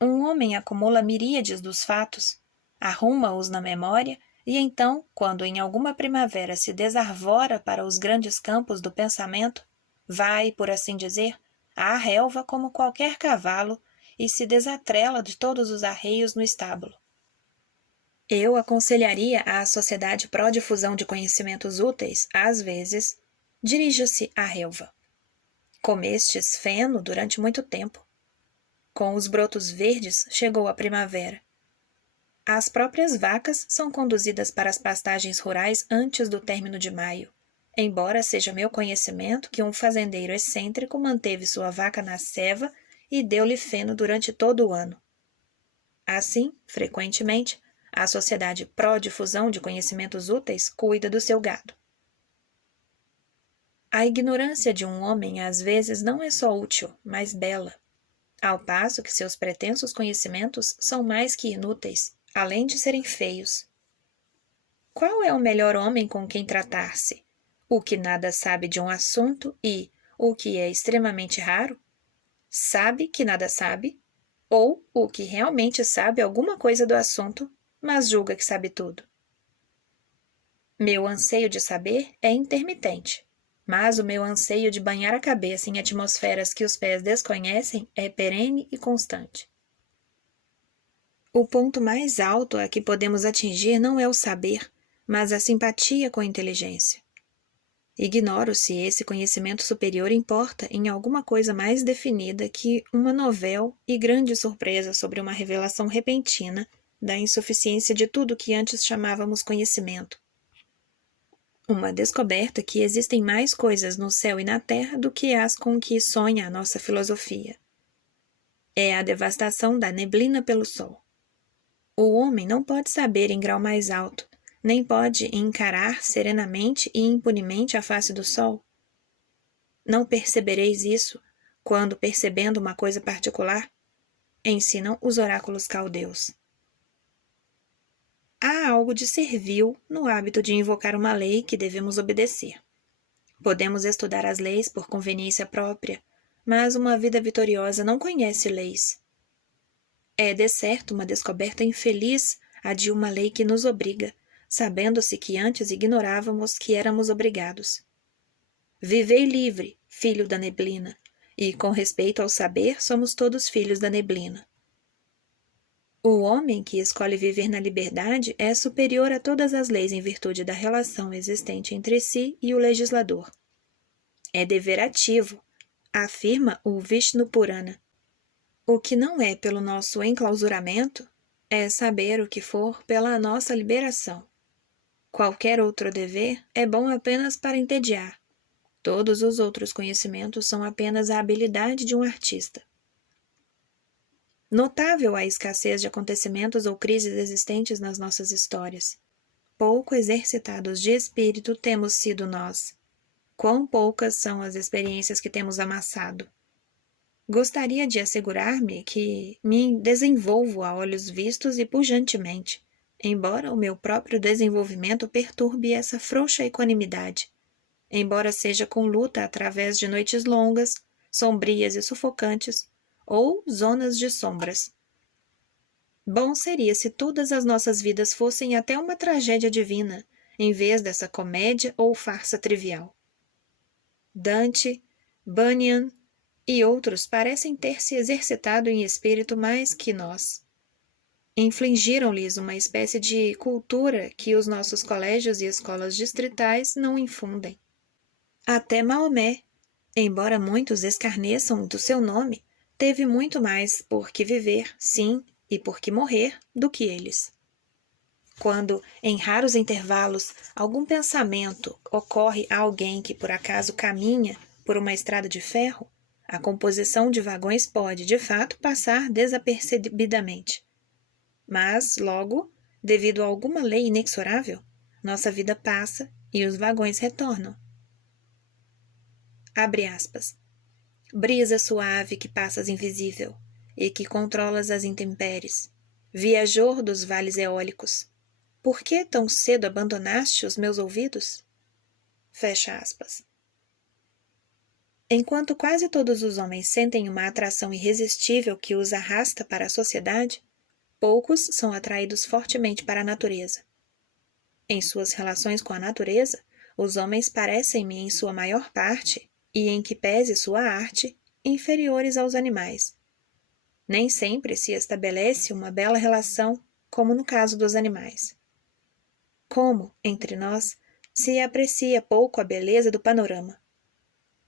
um homem acumula miríades dos fatos, arruma-os na memória e então, quando em alguma primavera se desarvora para os grandes campos do pensamento, vai, por assim dizer, à relva como qualquer cavalo e se desatrela de todos os arreios no estábulo. Eu aconselharia à sociedade pró-difusão de conhecimentos úteis, às vezes, dirija-se à relva. Comestes feno durante muito tempo. Com os brotos verdes chegou a primavera. As próprias vacas são conduzidas para as pastagens rurais antes do término de maio, embora seja meu conhecimento que um fazendeiro excêntrico manteve sua vaca na ceva e deu-lhe feno durante todo o ano. Assim, frequentemente, a sociedade pró-difusão de conhecimentos úteis cuida do seu gado. A ignorância de um homem às vezes não é só útil, mas bela, ao passo que seus pretensos conhecimentos são mais que inúteis, além de serem feios. Qual é o melhor homem com quem tratar-se? O que nada sabe de um assunto e, o que é extremamente raro, sabe que nada sabe, ou o que realmente sabe alguma coisa do assunto, mas julga que sabe tudo. Meu anseio de saber é intermitente, mas o meu anseio de banhar a cabeça em atmosferas que os pés desconhecem é perene e constante. O ponto mais alto a que podemos atingir não é o saber, mas a simpatia com a inteligência. Ignoro se esse conhecimento superior importa em alguma coisa mais definida que uma novel e grande surpresa sobre uma revelação repentina da insuficiência de tudo que antes chamávamos conhecimento. Uma descoberta que existem mais coisas no céu e na terra do que as com que sonha a nossa filosofia. É a devastação da neblina pelo sol. O homem não pode saber em grau mais alto, nem pode encarar serenamente e impunemente a face do sol. Não percebereis isso quando, percebendo uma coisa particular, ensinam os oráculos caldeus. Há algo de servil no hábito de invocar uma lei que devemos obedecer. Podemos estudar as leis por conveniência própria, mas uma vida vitoriosa não conhece leis. É, de certo, uma descoberta infeliz a de uma lei que nos obriga, sabendo-se que antes ignorávamos que éramos obrigados. Vivei livre, filho da neblina, e, com respeito ao saber, somos todos filhos da neblina. O homem que escolhe viver na liberdade é superior a todas as leis em virtude da relação existente entre si e o legislador. É dever ativo, afirma o Vishnu Purana. O que não é pelo nosso enclausuramento é saber o que for pela nossa liberação. Qualquer outro dever é bom apenas para entediar. Todos os outros conhecimentos são apenas a habilidade de um artista. Notável a escassez de acontecimentos ou crises existentes nas nossas histórias. Pouco exercitados de espírito temos sido nós. Quão poucas são as experiências que temos amassado. Gostaria de assegurar-me que me desenvolvo a olhos vistos e pujantemente, embora o meu próprio desenvolvimento perturbe essa frouxa equanimidade. embora seja com luta através de noites longas, sombrias e sufocantes, ou zonas de sombras. Bom seria se todas as nossas vidas fossem até uma tragédia divina, em vez dessa comédia ou farsa trivial. Dante, Bunyan e outros parecem ter se exercitado em espírito mais que nós. Infligiram-lhes uma espécie de cultura que os nossos colégios e escolas distritais não infundem. Até Maomé, embora muitos escarneçam do seu nome, teve muito mais por que viver, sim, e por que morrer, do que eles. Quando, em raros intervalos, algum pensamento ocorre a alguém que por acaso caminha por uma estrada de ferro, a composição de vagões pode, de fato, passar desapercebidamente. Mas, logo, devido a alguma lei inexorável, nossa vida passa e os vagões retornam. Abre aspas. Brisa suave que passas invisível e que controlas as intempéries, viajor dos vales eólicos, por que tão cedo abandonaste os meus ouvidos? Fecha aspas. Enquanto quase todos os homens sentem uma atração irresistível que os arrasta para a sociedade, poucos são atraídos fortemente para a natureza. Em suas relações com a natureza, os homens parecem-me, em sua maior parte, e em que pese sua arte, inferiores aos animais. Nem sempre se estabelece uma bela relação, como no caso dos animais. Como, entre nós, se aprecia pouco a beleza do panorama.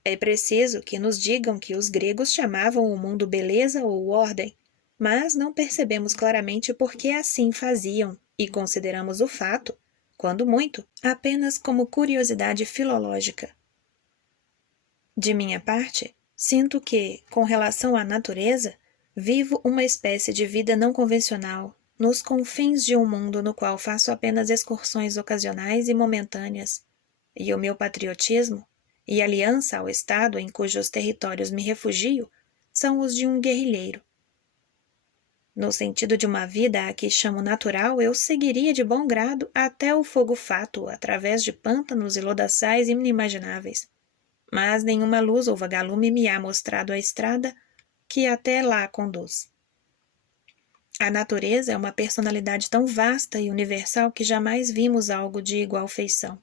É preciso que nos digam que os gregos chamavam o mundo beleza ou ordem, mas não percebemos claramente por que assim faziam e consideramos o fato, quando muito, apenas como curiosidade filológica. De minha parte, sinto que, com relação à natureza, vivo uma espécie de vida não convencional, nos confins de um mundo no qual faço apenas excursões ocasionais e momentâneas, e o meu patriotismo e aliança ao Estado em cujos territórios me refugio são os de um guerrilheiro. No sentido de uma vida a que chamo natural, eu seguiria de bom grado até o fogo fátuo, através de pântanos e lodaçais inimagináveis. Mas nenhuma luz ou vagalume me há mostrado a estrada que até lá conduz. A natureza é uma personalidade tão vasta e universal que jamais vimos algo de igual feição.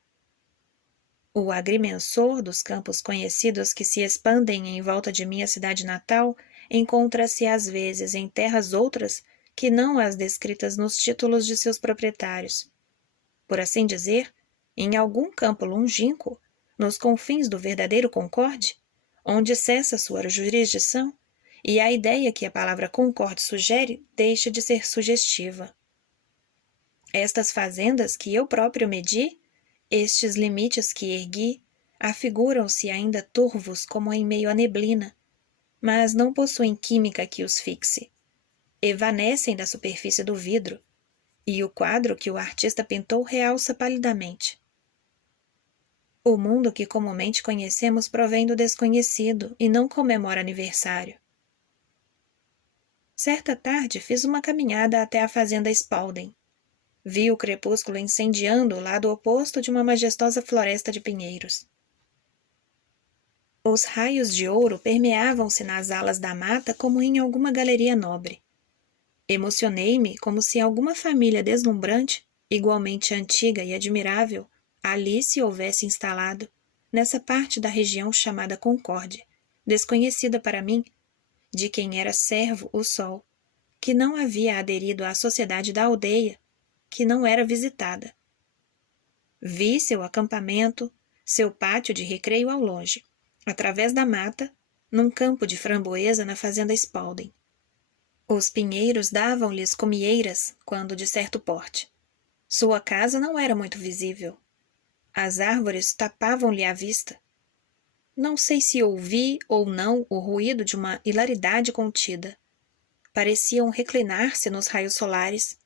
O agrimensor dos campos conhecidos que se expandem em volta de minha cidade natal encontra-se às vezes em terras outras que não as descritas nos títulos de seus proprietários. Por assim dizer, em algum campo longínquo, nos confins do verdadeiro Concorde, onde cessa sua jurisdição, e a ideia que a palavra concorde sugere deixa de ser sugestiva. Estas fazendas que eu próprio medi, estes limites que ergui, afiguram-se ainda turvos como em meio à neblina, mas não possuem química que os fixe. Evanecem da superfície do vidro, e o quadro que o artista pintou realça palidamente. O mundo que comumente conhecemos provém do desconhecido e não comemora aniversário. Certa tarde fiz uma caminhada até a fazenda Spalding. Vi o crepúsculo incendiando o lado oposto de uma majestosa floresta de pinheiros. Os raios de ouro permeavam-se nas alas da mata como em alguma galeria nobre. Emocionei-me como se alguma família deslumbrante, igualmente antiga e admirável, ali se houvesse instalado, nessa parte da região chamada Concorde, desconhecida para mim, de quem era servo o sol, que não havia aderido à sociedade da aldeia, que não era visitada. Vi seu acampamento, seu pátio de recreio ao longe, através da mata, num campo de framboesa na fazenda Spalding. Os pinheiros davam-lhes comieiras quando de certo porte. Sua casa não era muito visível. As árvores tapavam-lhe a vista. Não sei se ouvi ou não o ruído de uma hilaridade contida. Pareciam reclinar-se nos raios solares.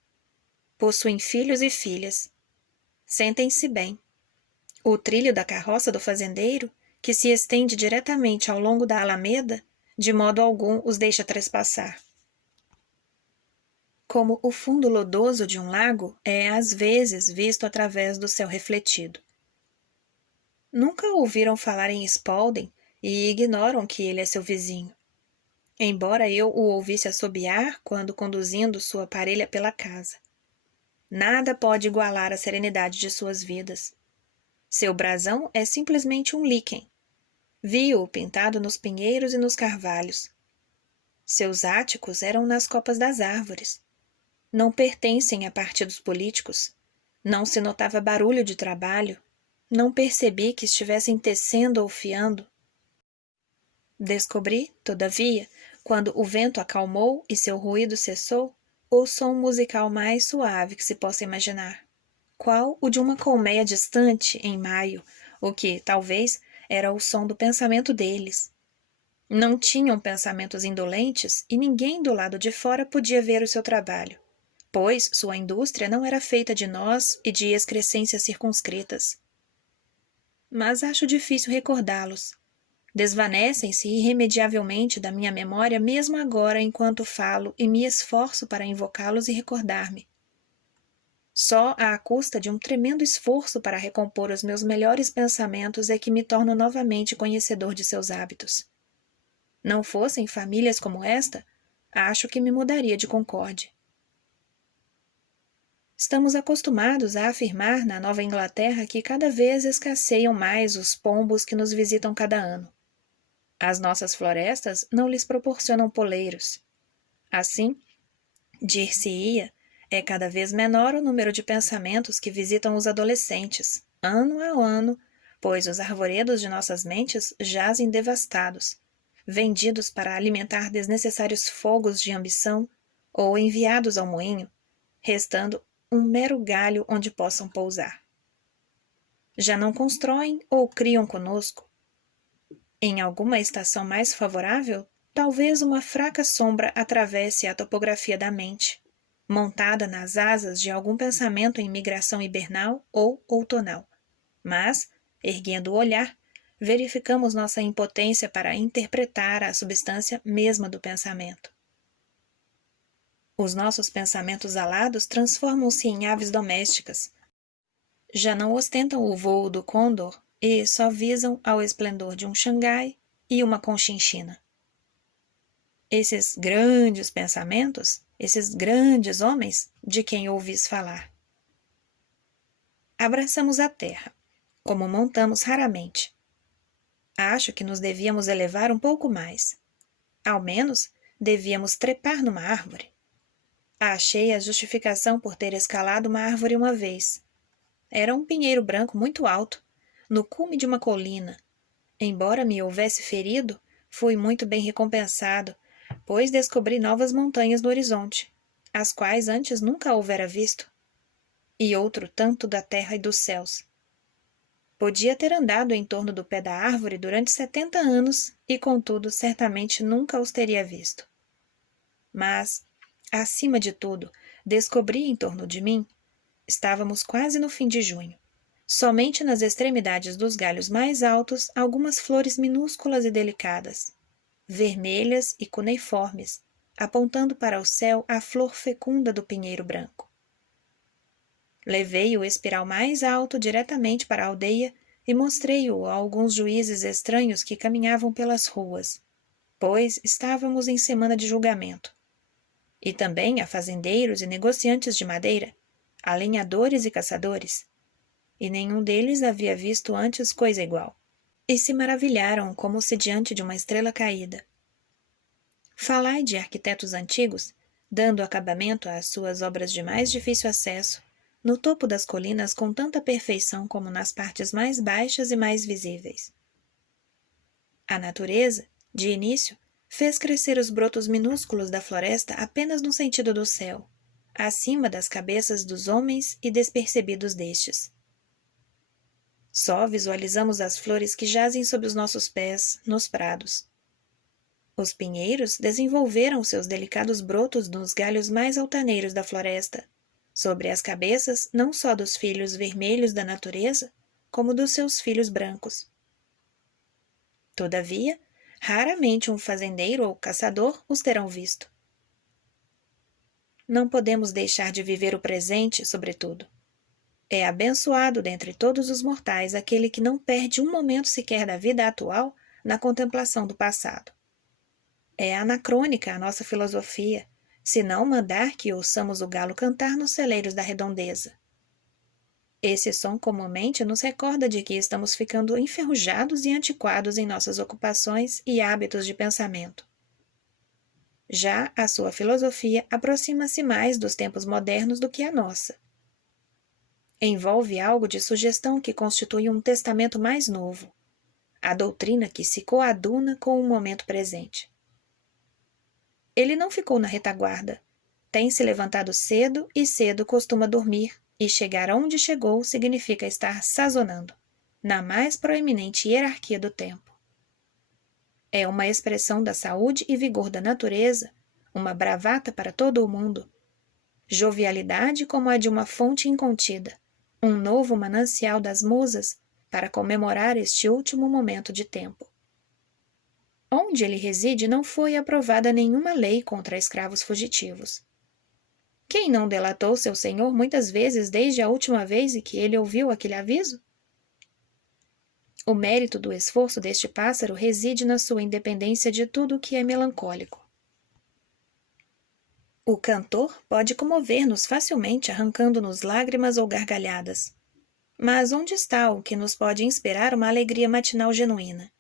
Possuem filhos e filhas. Sentem-se bem. O trilho da carroça do fazendeiro, que se estende diretamente ao longo da alameda, de modo algum os deixa trespassar. Como o fundo lodoso de um lago é às vezes visto através do céu refletido. Nunca ouviram falar em Spalding e ignoram que ele é seu vizinho. Embora eu o ouvisse assobiar quando conduzindo sua parelha pela casa. Nada pode igualar a serenidade de suas vidas. Seu brasão é simplesmente um líquen. Vi-o pintado nos pinheiros e nos carvalhos. Seus áticos eram nas copas das árvores. Não pertencem a partidos políticos. Não se notava barulho de trabalho. Não percebi que estivessem tecendo ou fiando. Descobri, todavia, quando o vento acalmou e seu ruído cessou, o som musical mais suave que se possa imaginar. Qual o de uma colmeia distante, em maio, o que, talvez, era o som do pensamento deles. Não tinham pensamentos indolentes e ninguém do lado de fora podia ver o seu trabalho, pois sua indústria não era feita de nós e de excrescências circunscritas. Mas acho difícil recordá-los. Desvanecem-se irremediavelmente da minha memória mesmo agora enquanto falo e me esforço para invocá-los e recordar-me. Só à custa de um tremendo esforço para recompor os meus melhores pensamentos é que me torno novamente conhecedor de seus hábitos. Não fossem famílias como esta, acho que me mudaria de Concórdia. Estamos acostumados a afirmar na Nova Inglaterra que cada vez escasseiam mais os pombos que nos visitam cada ano. As nossas florestas não lhes proporcionam poleiros. Assim, dir-se-ia, é cada vez menor o número de pensamentos que visitam os adolescentes, ano a ano, pois os arvoredos de nossas mentes jazem devastados, vendidos para alimentar desnecessários fogos de ambição ou enviados ao moinho, restando um mero galho onde possam pousar. Já não constroem ou criam conosco. Em alguma estação mais favorável, talvez uma fraca sombra atravesse a topografia da mente, montada nas asas de algum pensamento em migração hibernal ou outonal. Mas, erguendo o olhar, verificamos nossa impotência para interpretar a substância mesma do pensamento. Os nossos pensamentos alados transformam-se em aves domésticas. Já não ostentam o vôo do côndor e só visam ao esplendor de um Xangai e uma conchinchina. Esses grandes pensamentos, esses grandes homens de quem ouvis falar. Abraçamos a terra, como montamos raramente. Acho que nos devíamos elevar um pouco mais. Ao menos, devíamos trepar numa árvore. Achei a justificação por ter escalado uma árvore uma vez. Era um pinheiro branco muito alto, no cume de uma colina. Embora me houvesse ferido, fui muito bem recompensado, pois descobri novas montanhas no horizonte, as quais antes nunca houvera visto, e outro tanto da terra e dos céus. Podia ter andado em torno do pé da árvore durante 70 anos e, contudo, certamente nunca os teria visto. Mas, acima de tudo, descobri em torno de mim, estávamos quase no fim de junho, somente nas extremidades dos galhos mais altos algumas flores minúsculas e delicadas, vermelhas e cuneiformes, apontando para o céu a flor fecunda do pinheiro branco. Levei o espiral mais alto diretamente para a aldeia e mostrei-o a alguns juízes estranhos que caminhavam pelas ruas, pois estávamos em semana de julgamento, e também a fazendeiros e negociantes de madeira, a lenhadores e caçadores, e nenhum deles havia visto antes coisa igual, e se maravilharam como se diante de uma estrela caída. Falai de arquitetos antigos, dando acabamento às suas obras de mais difícil acesso, no topo das colinas com tanta perfeição como nas partes mais baixas e mais visíveis. A natureza, de início, fez crescer os brotos minúsculos da floresta apenas no sentido do céu, acima das cabeças dos homens e despercebidos destes. Só visualizamos as flores que jazem sob os nossos pés, nos prados. Os pinheiros desenvolveram seus delicados brotos nos galhos mais altaneiros da floresta, sobre as cabeças não só dos filhos vermelhos da natureza, como dos seus filhos brancos. Todavia, raramente um fazendeiro ou caçador os terão visto. Não podemos deixar de viver o presente, sobretudo. É abençoado dentre todos os mortais aquele que não perde um momento sequer da vida atual na contemplação do passado. É anacrônica a nossa filosofia, se não mandar que ouçamos o galo cantar nos celeiros da redondeza. Esse som comumente nos recorda de que estamos ficando enferrujados e antiquados em nossas ocupações e hábitos de pensamento. Já a sua filosofia aproxima-se mais dos tempos modernos do que a nossa. Envolve algo de sugestão que constitui um testamento mais novo, a doutrina que se coaduna com o momento presente. Ele não ficou na retaguarda. Tem se levantado cedo e cedo costuma dormir, e chegar onde chegou significa estar sazonando, na mais proeminente hierarquia do tempo. É uma expressão da saúde e vigor da natureza, uma bravata para todo o mundo. Jovialidade como a de uma fonte incontida, um novo manancial das musas para comemorar este último momento de tempo. Onde ele reside não foi aprovada nenhuma lei contra escravos fugitivos. Quem não delatou seu senhor muitas vezes desde a última vez em que ele ouviu aquele aviso? O mérito do esforço deste pássaro reside na sua independência de tudo o que é melancólico. O cantor pode comover-nos facilmente arrancando-nos lágrimas ou gargalhadas. Mas onde está o que nos pode inspirar uma alegria matinal genuína?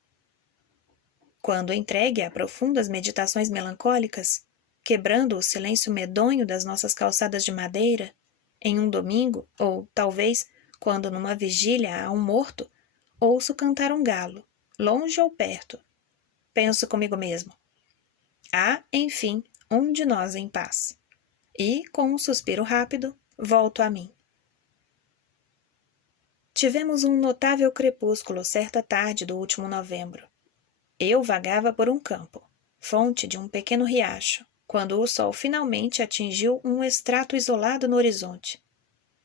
Quando entregue a profundas meditações melancólicas, quebrando o silêncio medonho das nossas calçadas de madeira, em um domingo, ou, talvez, quando numa vigília há um morto, ouço cantar um galo, longe ou perto. Penso comigo mesmo. Há, enfim, um de nós em paz. E, com um suspiro rápido, volto a mim. Tivemos um notável crepúsculo certa tarde do último novembro. Eu vagava por um campo, fonte de um pequeno riacho, quando o sol finalmente atingiu um extrato isolado no horizonte.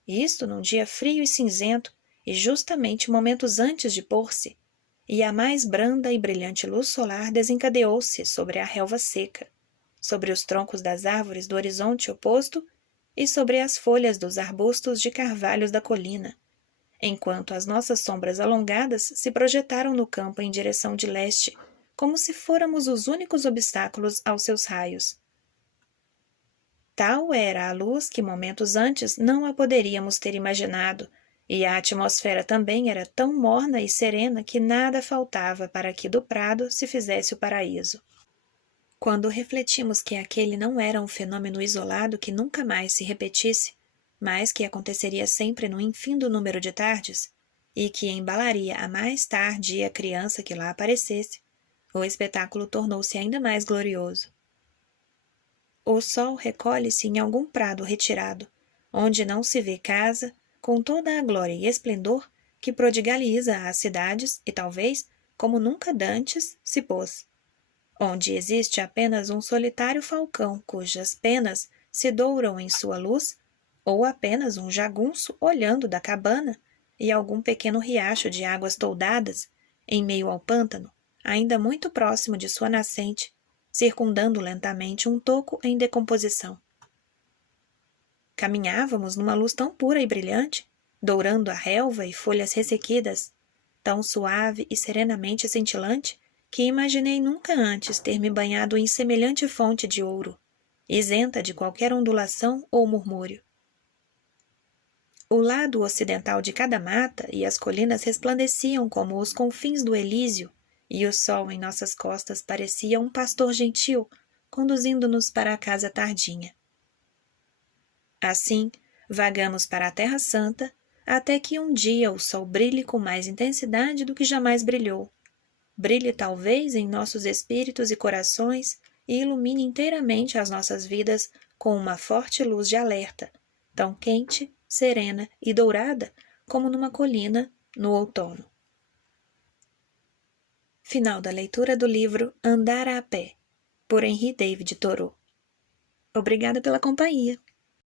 Isto num dia frio e cinzento, e justamente momentos antes de pôr-se, e a mais branda e brilhante luz solar desencadeou-se sobre a relva seca, sobre os troncos das árvores do horizonte oposto e sobre as folhas dos arbustos de carvalhos da colina, enquanto as nossas sombras alongadas se projetaram no campo em direção de leste, como se fôramos os únicos obstáculos aos seus raios. Tal era a luz que momentos antes não a poderíamos ter imaginado, e a atmosfera também era tão morna e serena que nada faltava para que do prado se fizesse o paraíso. Quando refletimos que aquele não era um fenômeno isolado que nunca mais se repetisse, mas que aconteceria sempre no infindo número de tardes, e que embalaria a mais tardia criança que lá aparecesse, o espetáculo tornou-se ainda mais glorioso. O sol recolhe-se em algum prado retirado, onde não se vê casa, com toda a glória e esplendor que prodigaliza às cidades e talvez, como nunca dantes, se pôs. Onde existe apenas um solitário falcão cujas penas se douram em sua luz, ou apenas um jagunço olhando da cabana e algum pequeno riacho de águas toldadas, em meio ao pântano, ainda muito próximo de sua nascente, circundando lentamente um toco em decomposição. Caminhávamos numa luz tão pura e brilhante, dourando a relva e folhas ressequidas, tão suave e serenamente cintilante, que imaginei nunca antes ter me banhado em semelhante fonte de ouro, isenta de qualquer ondulação ou murmúrio. O lado ocidental de cada mata e as colinas resplandeciam como os confins do Elísio, e o sol em nossas costas parecia um pastor gentil, conduzindo-nos para a casa tardinha. Assim, vagamos para a Terra Santa, até que um dia o sol brilhe com mais intensidade do que jamais brilhou. Brilhe talvez em nossos espíritos e corações e ilumine inteiramente as nossas vidas com uma forte luz de alerta, tão quente, serena e dourada como numa colina no outono. Final da leitura do livro Andar a Pé, por Henri David Thoreau. Obrigada pela companhia.